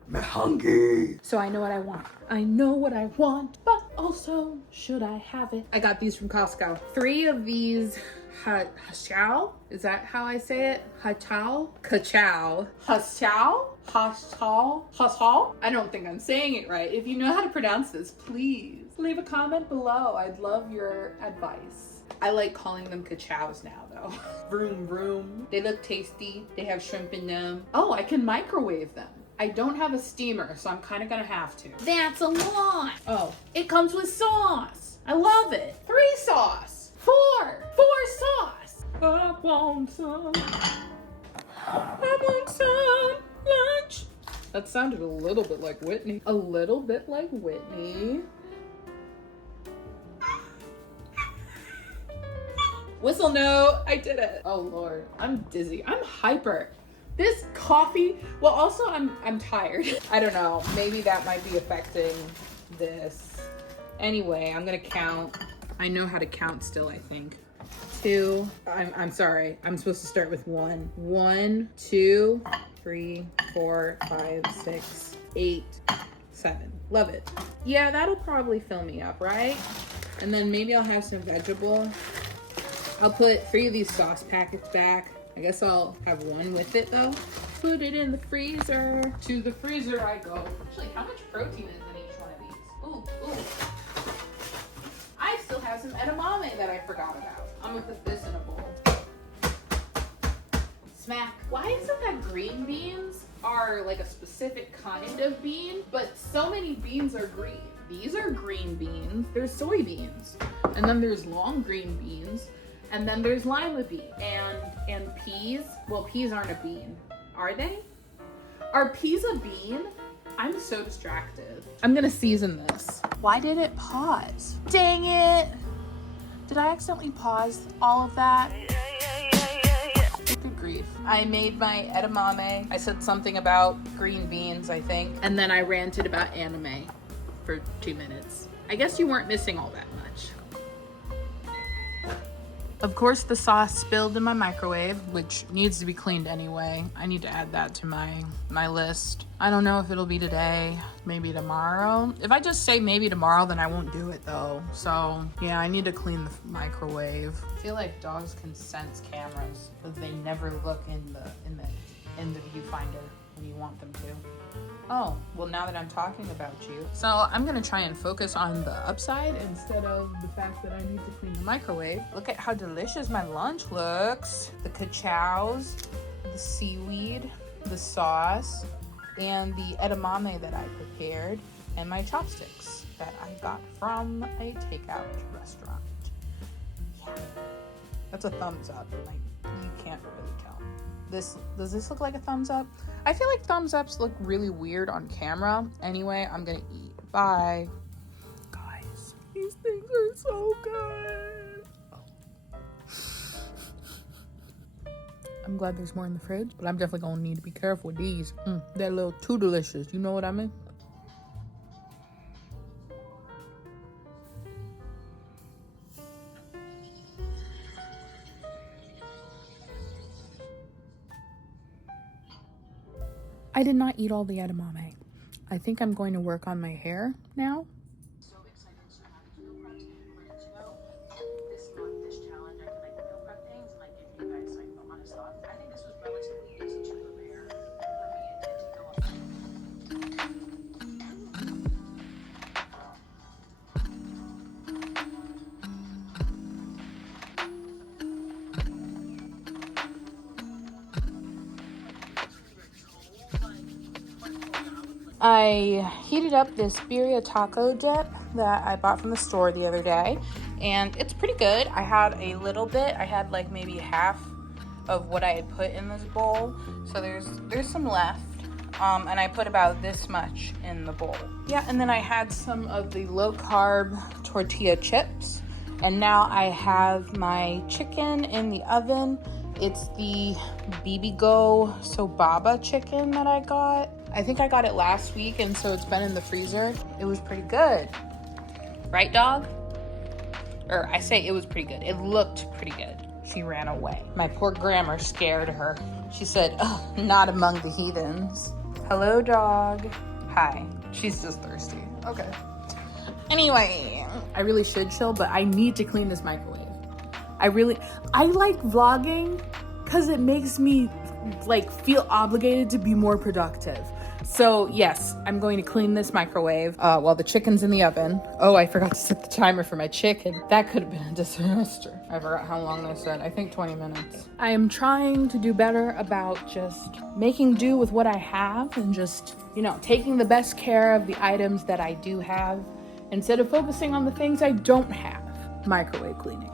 I'm hungry. So I know what I want. I know what I want, but also, should I have it? I got these from Costco. 3 of these hachao. Is that how I say it? Hachao? Kachao. Hachao? Hachao? Hachao? I don't think I'm saying it right. If you know how to pronounce this, please leave a comment below. I'd love your advice. I like calling them kachows now though. Vroom vroom. They look tasty. They have shrimp in them. Oh, I can microwave them. I don't have a steamer, so I'm kind of gonna have to. That's a lot. Oh, it comes with sauce. I love it. 3 sauce. 4 sauce. I want some. I want some lunch. That sounded a little bit like Whitney. A little bit like Whitney. Whistle note, I did it. Oh Lord, I'm dizzy. I'm hyper. This coffee, well, also I'm tired. I don't know, maybe that might be affecting this. Anyway, I'm gonna count. I know how to count still, I think. 2, I'm sorry, I'm supposed to start with 1. 1, 2, 3, 4, 5, 6, 8, 7. Love it. Yeah, that'll probably fill me up, right? And then maybe I'll have some vegetable. I'll put 3 of these sauce packets back. I guess I'll have 1 with it though. Put it in the freezer. To the freezer I go. Actually, how much protein is in each one of these? Ooh. I still have some edamame that I forgot about. I'm gonna put this in a bowl. Smack. Why is it that green beans are like a specific kind of bean, but so many beans are green? These are green beans. There's soybeans. And then there's long green beans. And then there's lima bean and peas. Well, peas aren't a bean, are they? Are peas a bean? I'm so distracted. I'm gonna season this. Why did it pause? Dang it! Did I accidentally pause all of that? Good grief. I made my edamame. I said something about green beans, I think. And then I ranted about anime for 2 minutes. I guess you weren't missing all that much. Of course, the sauce spilled in my microwave, which needs to be cleaned anyway. I need to add that to my list. I don't know if it'll be today, maybe tomorrow. If I just say maybe tomorrow, then I won't do it though. So yeah, I need to clean the microwave. I feel like dogs can sense cameras, but they never look in the viewfinder when you want them to. Oh, well, now that I'm talking about you. So I'm gonna try and focus on the upside instead of the fact that I need to clean the microwave. Look at how delicious my lunch looks. The ka-chows, the seaweed, the sauce, and the edamame that I prepared, and my chopsticks that I got from a takeout restaurant. Yeah, that's a thumbs up. Like, you can't really tell. Does this look like a thumbs up? I feel like thumbs ups look really weird on camera. Anyway, I'm gonna eat. Bye. Guys, these things are so good. I'm glad there's more in the fridge, but I'm definitely gonna need to be careful with these. They're a little too delicious. You know what I mean? I did not eat all the edamame. I think I'm going to work on my hair now. So excited to have meal prep and learn to know this month, this challenge, I can like meal prep things and like give you guys like honest thoughts. I think this was relatively easy to prepare for me. It didn't go off. I heated up this birria taco dip that I bought from the store the other day, and it's pretty good. I had a little bit. I had like maybe half of what I had put in this bowl, so there's some left, and I put about this much in the bowl. Yeah, and then I had some of the low-carb tortilla chips, and now I have my chicken in the oven. It's the Bibigo Sobaba chicken that I got. I think I got it last week, and so it's been in the freezer. It was pretty good. Right, dog? Or I say it was pretty good. It looked pretty good. She ran away. My poor grammar scared her. She said, "Oh, not among the heathens." Hello, dog. Hi. She's just thirsty. Okay. Anyway, I really should chill, but I need to clean this microwave. I like vlogging because it makes me like feel obligated to be more productive. So yes, I'm going to clean this microwave while the chicken's in the oven. Oh, I forgot to set the timer for my chicken. That could have been a disaster. I forgot how long they said. I think 20 minutes. I am trying to do better about just making do with what I have and just, taking the best care of the items that I do have instead of focusing on the things I don't have. Microwave cleaning.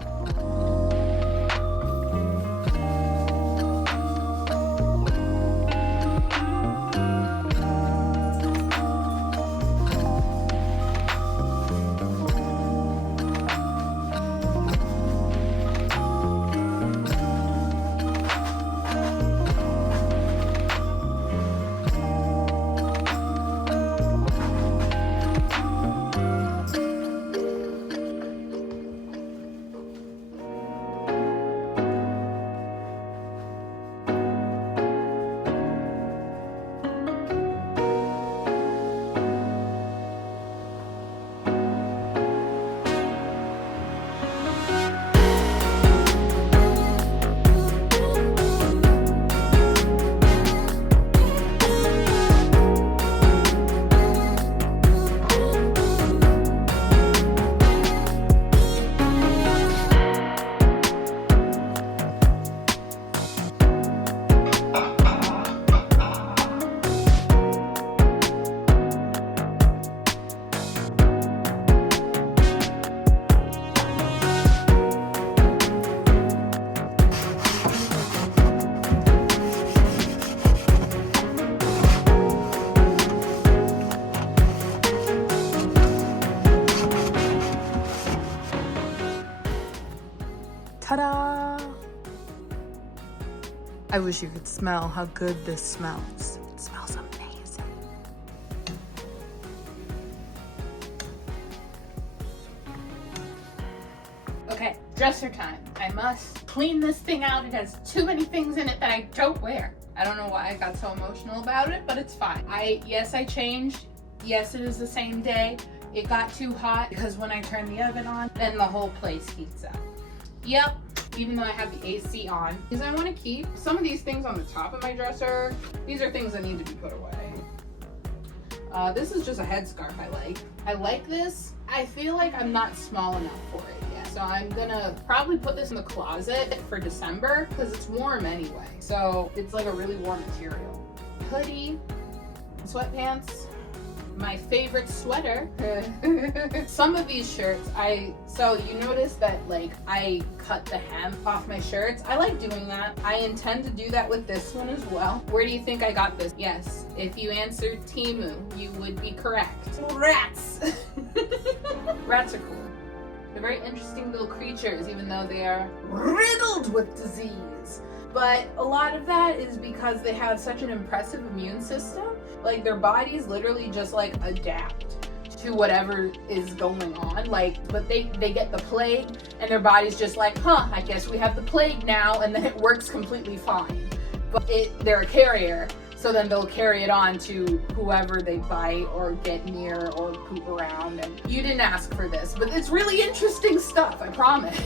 Ta-da! I wish you could smell how good this smells. It smells amazing. Okay, dresser time. I must clean this thing out. It has too many things in it that I don't wear. I don't know why I got so emotional about it, but it's fine. Yes, I changed. Yes, it is the same day. It got too hot because when I turn the oven on, then the whole place heats up. Yep, even though I have the AC on. Because I want to keep some of these things on the top of my dresser. These are things that need to be put away. This is just a headscarf I like. I like this. I feel like I'm not small enough for it yet. So I'm gonna probably put this in the closet for December because it's warm anyway. So it's like a really warm material. Hoodie, sweatpants, my favorite sweater. Some of these shirts, so you notice that like I cut the hem off my shirts. I like doing that. I intend to do that with this one as well. Where do you think I got this? Yes, if you answered Temu, you would be correct. Rats. Rats are cool. They're very interesting little creatures, even though they are riddled with disease. But a lot of that is because they have such an impressive immune system. Like their bodies literally just like adapt to whatever is going on. But they get the plague and their body's just like, I guess we have the plague now, and then it works completely fine. But they're a carrier, so then they'll carry it on to whoever they bite or get near or poop around. And you didn't ask for this, but it's really interesting stuff, I promise.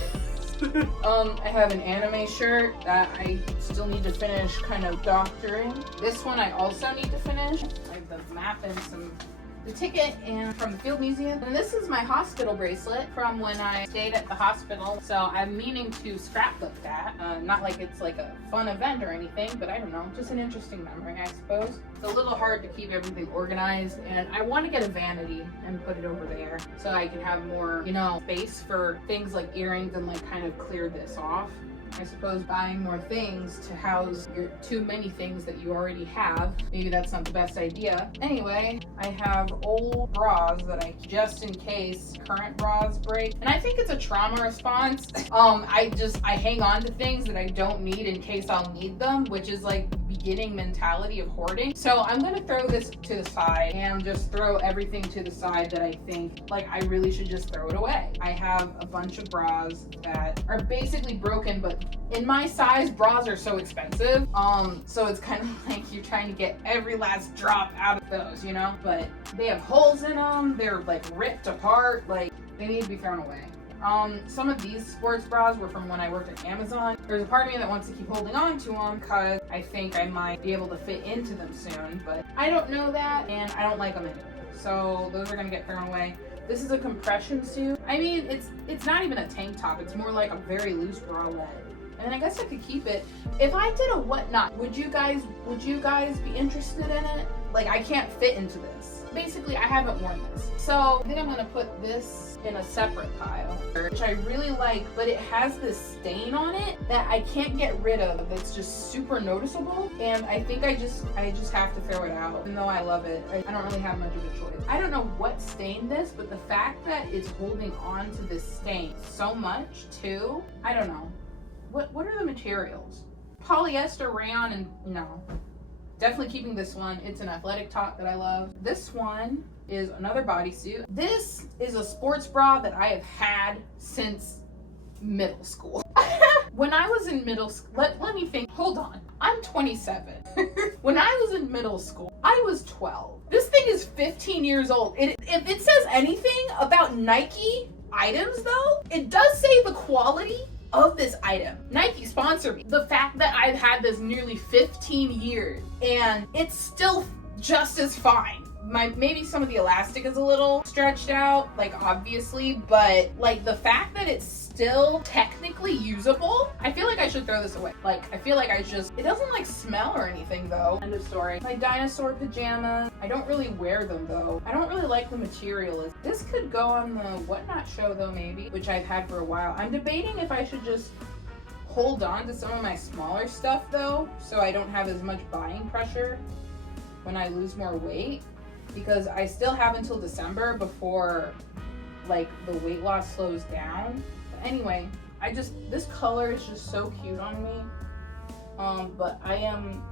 I have an anime shirt that I still need to finish kind of doctoring. This one I also need to finish. I have the map and the ticket and from the Field Museum. And this is my hospital bracelet from when I stayed at the hospital. So I'm meaning to scrapbook that. Not like it's like a fun event or anything, but I don't know, just an interesting memory, I suppose. It's a little hard to keep everything organized, and I want to get a vanity and put it over there so I can have more, space for things like earrings and like kind of clear this off. I suppose buying more things to house your too many things that you already have, maybe that's not the best idea. Anyway, I have old bras that I, just in case current bras break. And I think it's a trauma response. I hang on to things that I don't need in case I'll need them, which is like beginning mentality of hoarding. So I'm gonna throw this to the side and just throw everything to the side that I think like I really should just throw it away. I have a bunch of bras that are basically broken, but in my size, bras are so expensive. So it's kind of like you're trying to get every last drop out of those, but they have holes in them. They're like ripped apart. Like they need to be thrown away. Some of these sports bras were from when I worked at Amazon. There's a part of me that wants to keep holding on to them because I think I might be able to fit into them soon, but I don't know that and I don't like them anyway. So those are gonna get thrown away. This is a compression suit. I mean, it's not even a tank top. It's more like a very loose bralette. And I guess I could keep it. If I did a whatnot, would you guys be interested in it? Like I can't fit into this. Basically, I haven't worn this. So I think I'm gonna put this in a separate pile, which I really like, but it has this stain on it that I can't get rid of. It's just super noticeable. And I think I just have to throw it out, even though I love it. I don't really have much of a choice. I don't know what stained this, but the fact that it's holding on to this stain so much too, I don't know. What are the materials? Polyester, rayon, and no. Definitely keeping this one. It's an athletic top that I love. This one is another bodysuit. This is a sports bra that I have had since middle school. When I was in middle school, let me think, hold on. I'm 27. When I was in middle school, I was 12. This thing is 15 years old. If it says anything about Nike items though, it does say the quality of this item. Nike sponsor me. The fact that I've had this nearly 15 years and it's still just as fine. Maybe some of the elastic is a little stretched out, like obviously, but like the fact that it's still technically usable, I feel like I should throw this away. Like I feel like it doesn't like smell or anything though. End of story. My dinosaur pajamas, I don't really wear them though. I don't really like the material. This could go on the Whatnot show though maybe, which I've had for a while. I'm debating if I should just hold on to some of my smaller stuff though, so I don't have as much buying pressure when I lose more weight. Because I still have until December before like the weight loss slows down. But anyway, this color is just so cute on me. But I am,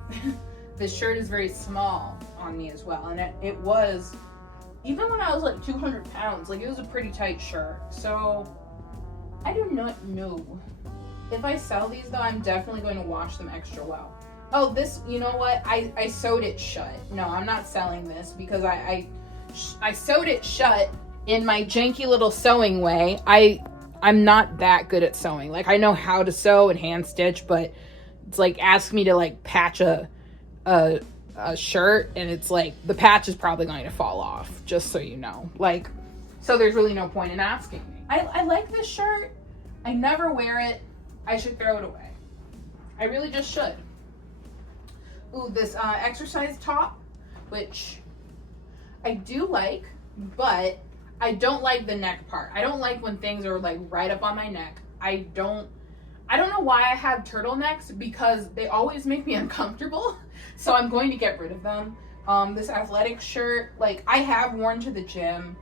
this shirt is very small on me as well. And it was, even when I was like 200 pounds, like it was a pretty tight shirt. So I do not know. If I sell these though, I'm definitely going to wash them extra well. Oh, this, you know what? I sewed it shut. No, I'm not selling this because I sewed it shut in my janky little sewing way. I'm not that good at sewing. Like I know how to sew and hand stitch, but it's like ask me to like patch a shirt and it's like the patch is probably going to fall off, just so you know. Like, so there's really no point in asking me. I like this shirt. I never wear it. I should throw it away. I really just should. Ooh, this exercise top, which I do like, but I don't like the neck part. I don't like when things are like right up on my neck. I don't know why I have turtlenecks, because they always make me uncomfortable. So I'm going to get rid of them. This athletic shirt, like I have worn to the gym.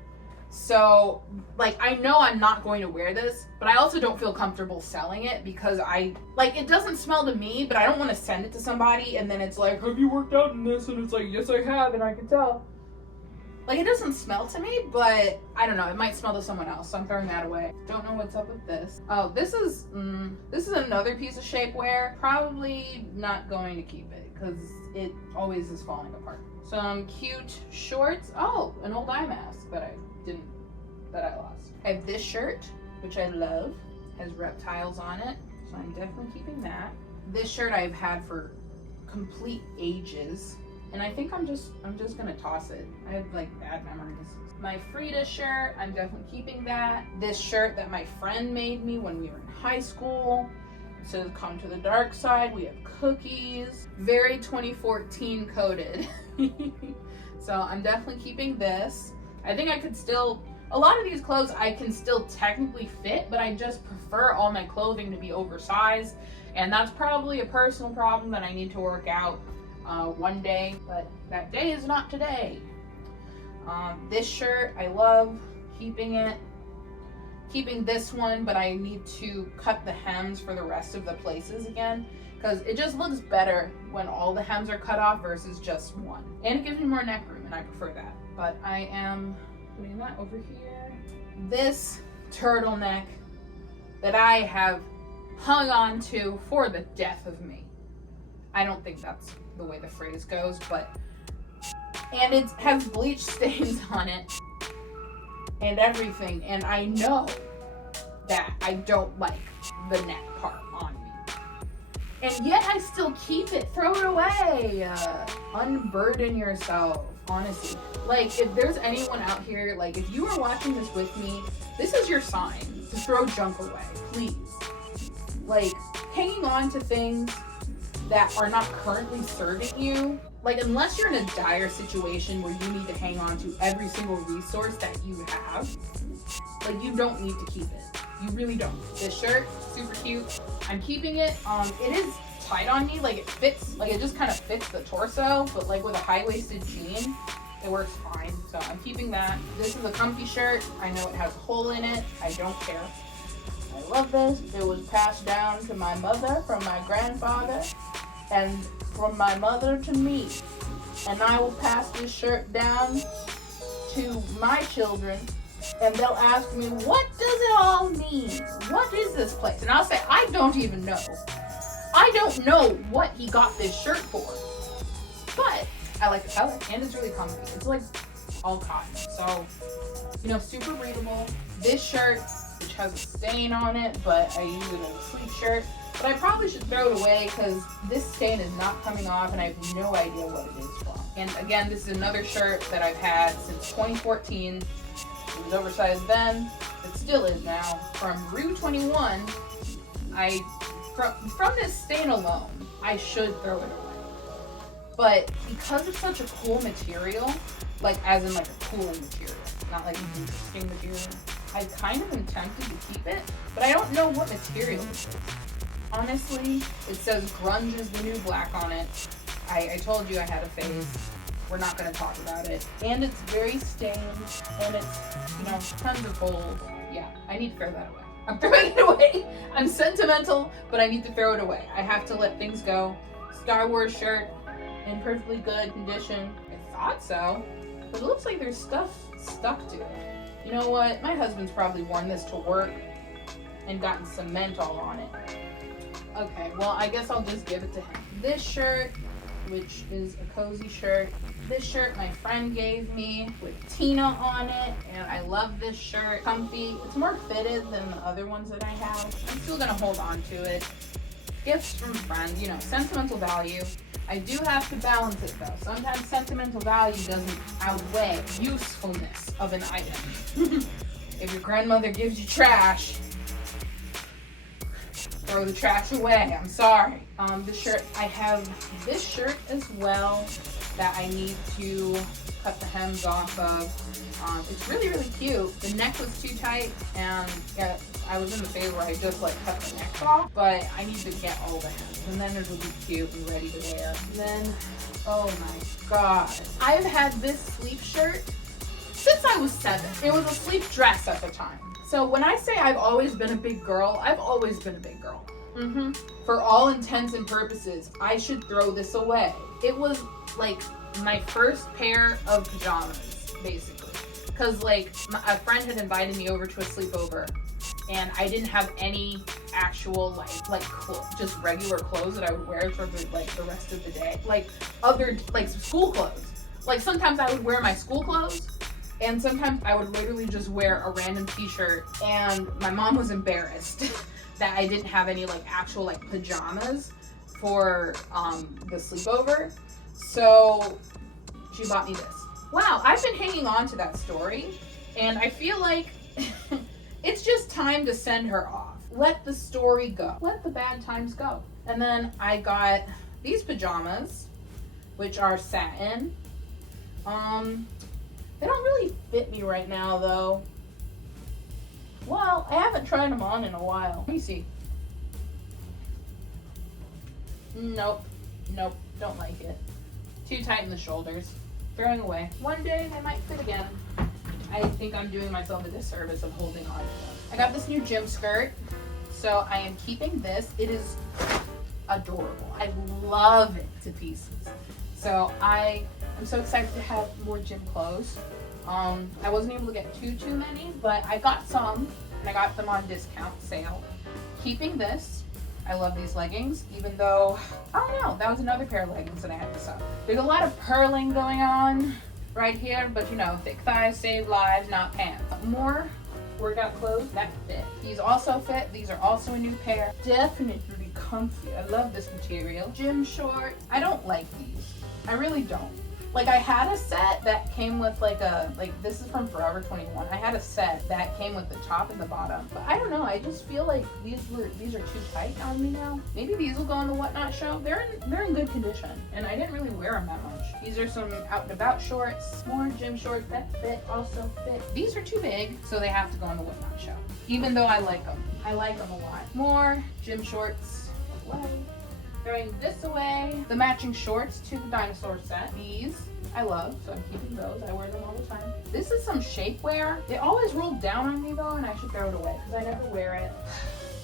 So like I know I'm not going to wear this, but I also don't feel comfortable selling it because it doesn't smell to me, but I don't want to send it to somebody and then it's like, have you worked out in this? And it's like, yes I have, and I can tell. Like it doesn't smell to me, but I don't know, it might smell to someone else, so I'm throwing that away. Don't know what's up with this. Oh, this is another piece of shapewear. Probably not going to keep it because it always is falling apart. Some cute shorts. Oh, an old eye mask that I lost. I have this shirt, which I love, has reptiles on it, so I'm definitely keeping that. This shirt I've had for complete ages, and I think I'm just gonna toss it. I have like bad memories. My Frida shirt, I'm definitely keeping that. This shirt that my friend made me when we were in high school. It says come to the dark side. We have cookies. Very 2014 coded. So I'm definitely keeping this. I think I could still, a lot of these clothes I can still technically fit, but I just prefer all my clothing to be oversized. And that's probably a personal problem that I need to work out one day, but that day is not today. This shirt, I love keeping it. Keeping this one, but I need to cut the hems for the rest of the places again, because it just looks better when all the hems are cut off versus just one. And it gives me more neck room, and I prefer that. But I am putting that over here. This turtleneck that I have hung on to for the death of me. I don't think that's the way the phrase goes, but, and it has bleach stains on it and everything, and I know that I don't like the neck part on me. And yet I still keep it. Throw it away. Unburden yourself, honestly. Like, if there's anyone out here, like, if you are watching this with me, this is your sign to throw junk away, please. Like, hanging on to things that are not currently serving you, like, unless you're in a dire situation where you need to hang on to every single resource that you have, like, you don't need to keep it. You really don't. This shirt, super cute. I'm keeping it. It is tight on me. Like, it fits, like, it just kind of fits the torso, but like with a high-waisted jean, it works fine. So I'm keeping that. This is a comfy shirt. I know it has a hole in it. I don't care. I love this. It was passed down to my mother from my grandfather, and from my mother to me. And I will pass this shirt down to my children, and they'll ask me, what does it all mean? What is this place? And I'll say, I don't even know. I don't know what he got this shirt for. But I like the color, and it's really comfy. It's like all cotton. So, you know, super breathable. This shirt, which has a stain on it, but I use it as a sleep shirt. But I probably should throw it away because this stain is not coming off and I have no idea what it is from. And again, this is another shirt that I've had since 2014. It was oversized then, it still is now. From Rue 21, from this stain alone, I should throw it away. But because it's such a cool material, like as in like a cooling material, not like an interesting material, I kind of am tempted to keep it, but I don't know what material it is. Honestly, it says grunge is the new black on it. I told you I had a phase. We're not going to talk about it. And it's very stained, and it's, you know, tons of gold. Yeah, I need to throw that away. I'm throwing it away. I'm sentimental, but I need to throw it away. I have to let things go. Star Wars shirt in perfectly good condition. I thought so, but it looks like there's stuff stuck to it. You know what? My husband's probably worn this to work and gotten cement all on it. Okay, well, I guess I'll just give it to him. This shirt, which is a cozy shirt. This shirt my friend gave me with Tina on it, and I love this shirt. Comfy. It's more fitted than the other ones that I have. I'm still gonna hold on to it. Gifts from friends, you know, sentimental value. I do have to balance it though. Sometimes sentimental value doesn't outweigh usefulness of an item. If your grandmother gives you trash, throw the trash away. I'm sorry. This shirt, I have this shirt as well that I need to cut the hems off of. It's really, really cute. The neck was too tight, and yeah, I was in the phase where I just like cut the neck off, but I need to get all the hems, and then it will be cute and ready to wear. And then, oh my god, I've had this sleep shirt since I was 7. It was a sleep dress at the time. So when I say I've always been a big girl, I've always been a big girl. For all intents and purposes, I should throw this away. It was like my first pair of pajamas, basically. Because like a friend had invited me over to a sleepover, and I didn't have any actual just regular clothes that I would wear for the rest of the day. Like other school clothes. Like sometimes I would wear my school clothes, and sometimes I would literally just wear a random t-shirt, and my mom was embarrassed that I didn't have any actual pajamas for the sleepover. So she bought me this. Wow, I've been hanging on to that story, and I feel like it's just time to send her off. Let the story go. Let the bad times go. And then I got these pajamas, which are satin. They don't really fit me right now though. Well, I haven't tried them on in a while. Let me see. Nope, don't like it. Too tight in the shoulders. Throwing away. One day they might fit again. I think I'm doing myself a disservice of holding on to them. I got this new gym skirt, so I am keeping this. It is adorable. I love it to pieces. So I'm so excited to have more gym clothes. I wasn't able to get too many, but I got some, and I got them on discount sale. Keeping this. I love these leggings, even though, I don't know, that was another pair of leggings that I had to sew. There's a lot of purling going on right here, but you know, thick thighs save lives, not pants. More workout clothes that fit. These also fit. These are also a new pair. Definitely comfy. I love this material. Gym shorts. I don't like these. I really don't. Like I had a set that came with this is from Forever 21. I had a set that came with the top and the bottom, but I don't know. I just feel like these are too tight on me now. Maybe these will go on the Whatnot show. They're in good condition, and I didn't really wear them that much. These are some out and about shorts, more gym shorts that fit, also fit. These are too big, so they have to go on the Whatnot show. Even though I like them. I like them a lot. More gym shorts. Away. Throwing this away. The matching shorts to the dinosaur set. These I love, so I'm keeping those. I wear them all the time. This is some shapewear. It always rolled down on me though, and I should throw it away because I never wear it.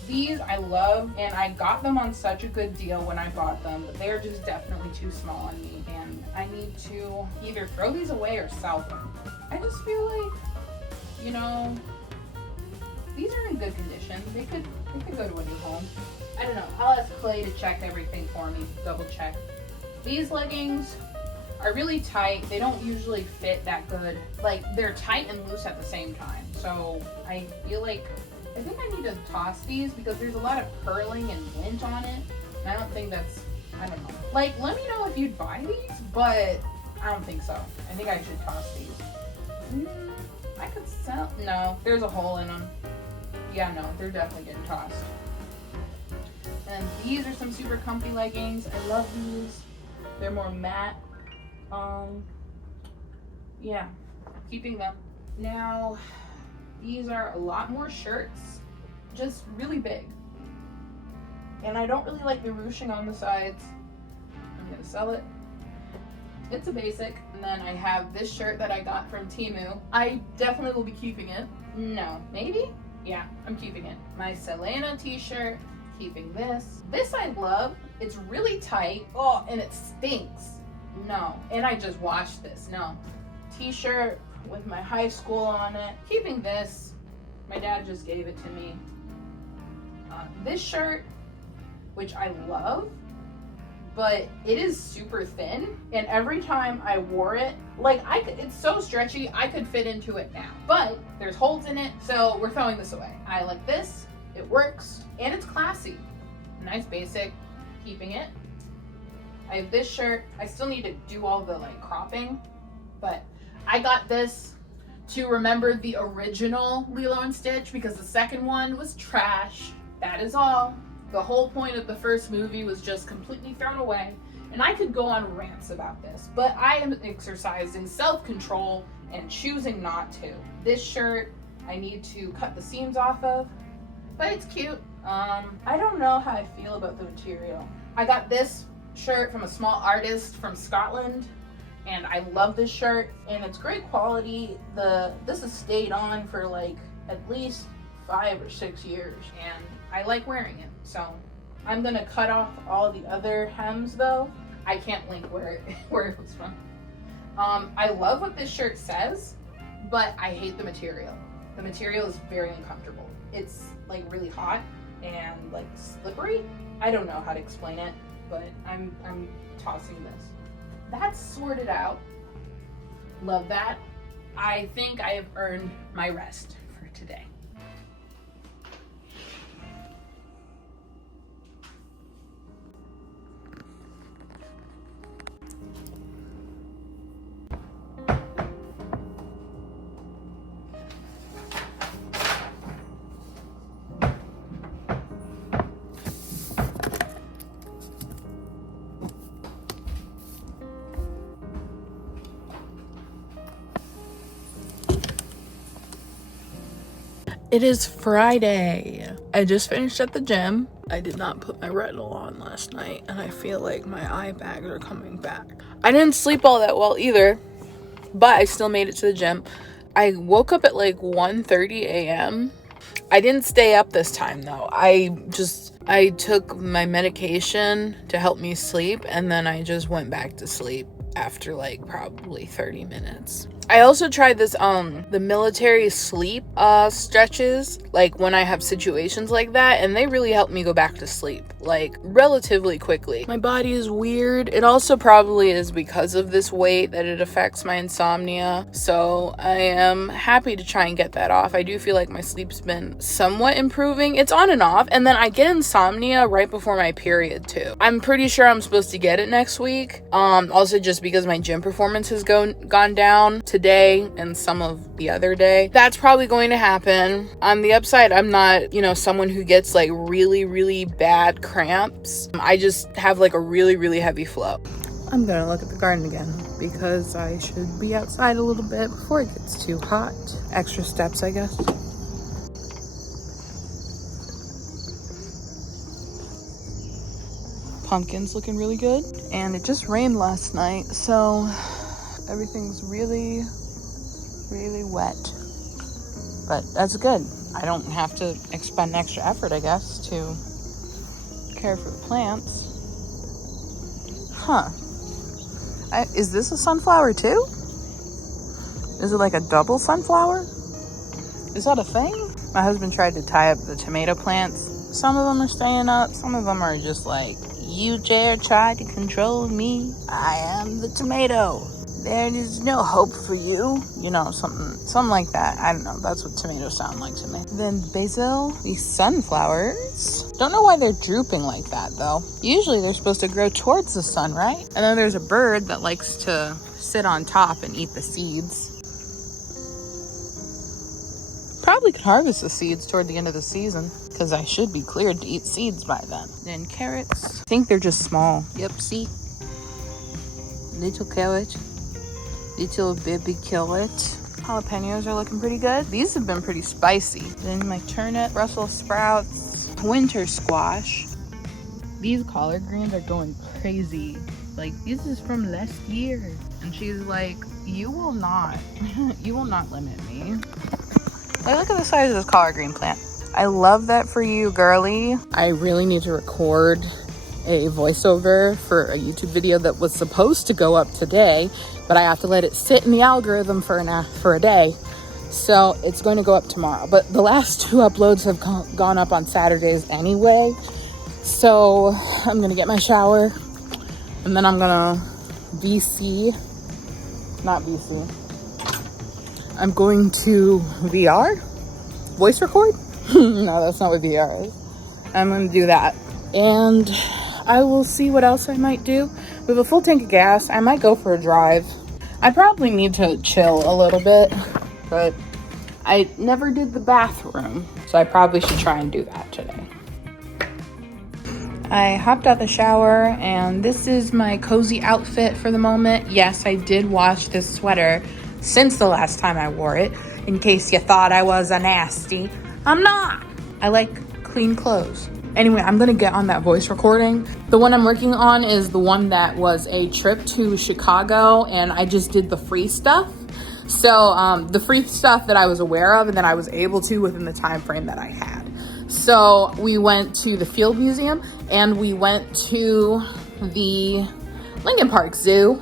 These I love, and I got them on such a good deal when I bought them, but they're just definitely too small on me, and I need to either throw these away or sell them. I just feel like, you know, these are in good condition. They could go to a new home. I don't know. I'll ask Clay to check everything for me, double check. These leggings are really tight. They don't usually fit that good. Like, they're tight and loose at the same time. So I feel like, I think I need to toss these because there's a lot of purling and lint on it. And I don't think that's, I don't know. Like, let me know if you'd buy these, but I don't think so. I think I should toss these. I could sell, no, there's a hole in them. Yeah, no, they're definitely getting tossed. And these are some super comfy leggings. I love these. They're more matte. Yeah, keeping them. Now, these are a lot more shirts, just really big. And I don't really like the ruching on the sides. I'm gonna sell it. It's a basic. And then I have this shirt that I got from Temu. I definitely will be keeping it. No, maybe? Yeah, I'm keeping it. My Selena t-shirt, keeping this. This I love. It's really tight. Oh, and it stinks. No. And I just washed this. No. T-shirt with my high school on it. Keeping this. My dad just gave it to me. This shirt, which I love, but it is super thin, and every time I wore it, like it's so stretchy, I could fit into it now, but there's holes in it, so we're throwing this away. I like this, it works, and it's classy. Nice basic, keeping it. I have this shirt. I still need to do all the like cropping, but I got this to remember the original Lilo and Stitch because the second one was trash. That is all. The whole point of the first movie was just completely thrown away. And I could go on rants about this, but I am exercising self-control and choosing not to. This shirt, I need to cut the seams off of, but it's cute. I don't know how I feel about the material. I got this shirt from a small artist from Scotland, and I love this shirt, and it's great quality. This has stayed on for like at least 5 or 6 years, and I like wearing it. So I'm gonna cut off all the other hems though. I can't link where it was from. I love what this shirt says, but I hate the material. The material is very uncomfortable. It's like really hot and like slippery. I don't know how to explain it, but I'm tossing this. That's sorted out. Love that. I think I have earned my rest for today. It is Friday. I just finished at the gym. I did not put my retinol on last night, and I feel like my eye bags are coming back. I didn't sleep all that well either, but I still made it to the gym. I woke up at like 1:30 a.m. I didn't stay up this time though. I took my medication to help me sleep, and then I just went back to sleep after like probably 30 minutes. I also tried this the military sleep stretches, like when I have situations like that, and they really help me go back to sleep like relatively quickly. My body is weird. It also probably is because of this weight that it affects my insomnia, so I am happy to try and get that off. I do feel like my sleep's been somewhat improving. It's on and off, and then I get insomnia right before my period too. I'm pretty sure I'm supposed to get it next week, also just because my gym performance has gone down today and some of the other day. That's probably going to happen. On the upside, I'm not, someone who gets like really bad cramps. I just have like a really heavy flow. I'm gonna look at the garden again because I should be outside a little bit before it gets too hot. Extra steps, I guess. Pumpkin's looking really good, and it just rained last night, so everything's really wet, but that's good. I don't have to expend extra effort, I guess, to care for the plants. Is this a sunflower too? Is it like a double sunflower? Is that a thing? My husband tried to tie up the tomato plants. Some of them are staying up, some of them are just like, you dare try to control me? I am the tomato. There is no hope for you. Something like that. I don't know. That's what tomatoes sound like to me. Then basil, these sunflowers. Don't know why they're drooping like that though. Usually they're supposed to grow towards the sun, right? And then there's a bird that likes to sit on top and eat the seeds. Probably could harvest the seeds toward the end of the season, because I should be cleared to eat seeds by then. Then carrots. I think they're just small. Yep, see? Little carrot. Little baby carrot. Jalapenos are looking pretty good. These have been pretty spicy. Then my turnip, Brussels sprouts, winter squash. These collard greens are going crazy. Like, this is from last year. And she's like, you will not limit me. Like, look at the size of this collard green plant. I love that for you, girly. I really need to record a voiceover for a YouTube video that was supposed to go up today, but I have to let it sit in the algorithm for a day. So it's going to go up tomorrow. But the last 2 uploads have gone up on Saturdays anyway. So I'm going to get my shower and then I'm going to I'm going to VR? Voice record? No, that's not what VR is. I'm going to do that. And I will see what else I might do. With a full tank of gas, I might go for a drive. I probably need to chill a little bit, but I never did the bathroom, so I probably should try and do that today. I hopped out the shower, and this is my cozy outfit for the moment. Yes, I did wash this sweater since the last time I wore it, in case you thought I was a nasty. I'm not. I like clean clothes. Anyway, I'm gonna get on that voice recording. The one I'm working on is the one that was a trip to Chicago, and I just did the free stuff. So the free stuff that I was aware of and that I was able to within the time frame that I had. So we went to the Field Museum and we went to the Lincoln Park Zoo,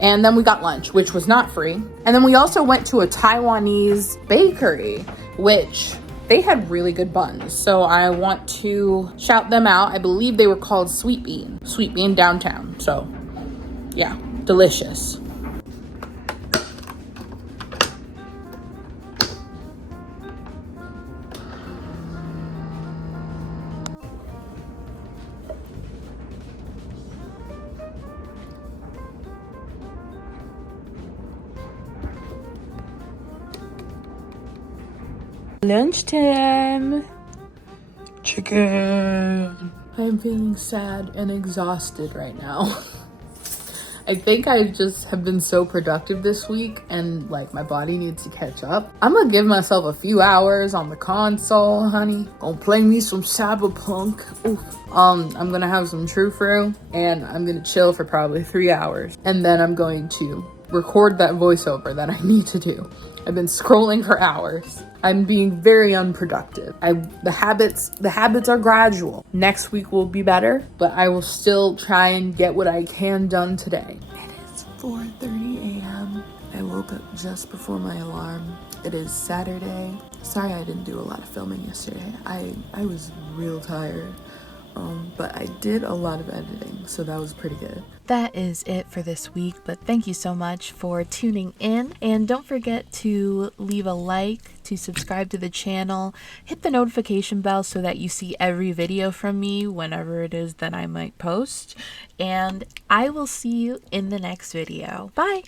and then we got lunch, which was not free. And then we also went to a Taiwanese bakery, which they had really good buns. So I want to shout them out. I believe they were called Sweet Bean downtown. So yeah, delicious. Lunchtime. Chicken. I'm feeling sad and exhausted right now. I think I just have been so productive this week and like my body needs to catch up. I'm gonna give myself a few hours on the console, honey. Gonna play me some Cyberpunk. Oof. I'm gonna have some True Fruit and I'm gonna chill for probably 3 hours. And then I'm going to record that voiceover that I need to do. I've been scrolling for hours. I'm being very unproductive. The habits are gradual. Next week will be better, but I will still try and get what I can done today. It is 4:30 a.m. I woke up just before my alarm. It is Saturday. Sorry I didn't do a lot of filming yesterday. I was real tired. But I did a lot of editing, so that was pretty good. That is it for this week, but thank you so much for tuning in. And don't forget to leave a like, to subscribe to the channel, hit the notification bell so that you see every video from me whenever it is that I might post. And I will see you in the next video. Bye!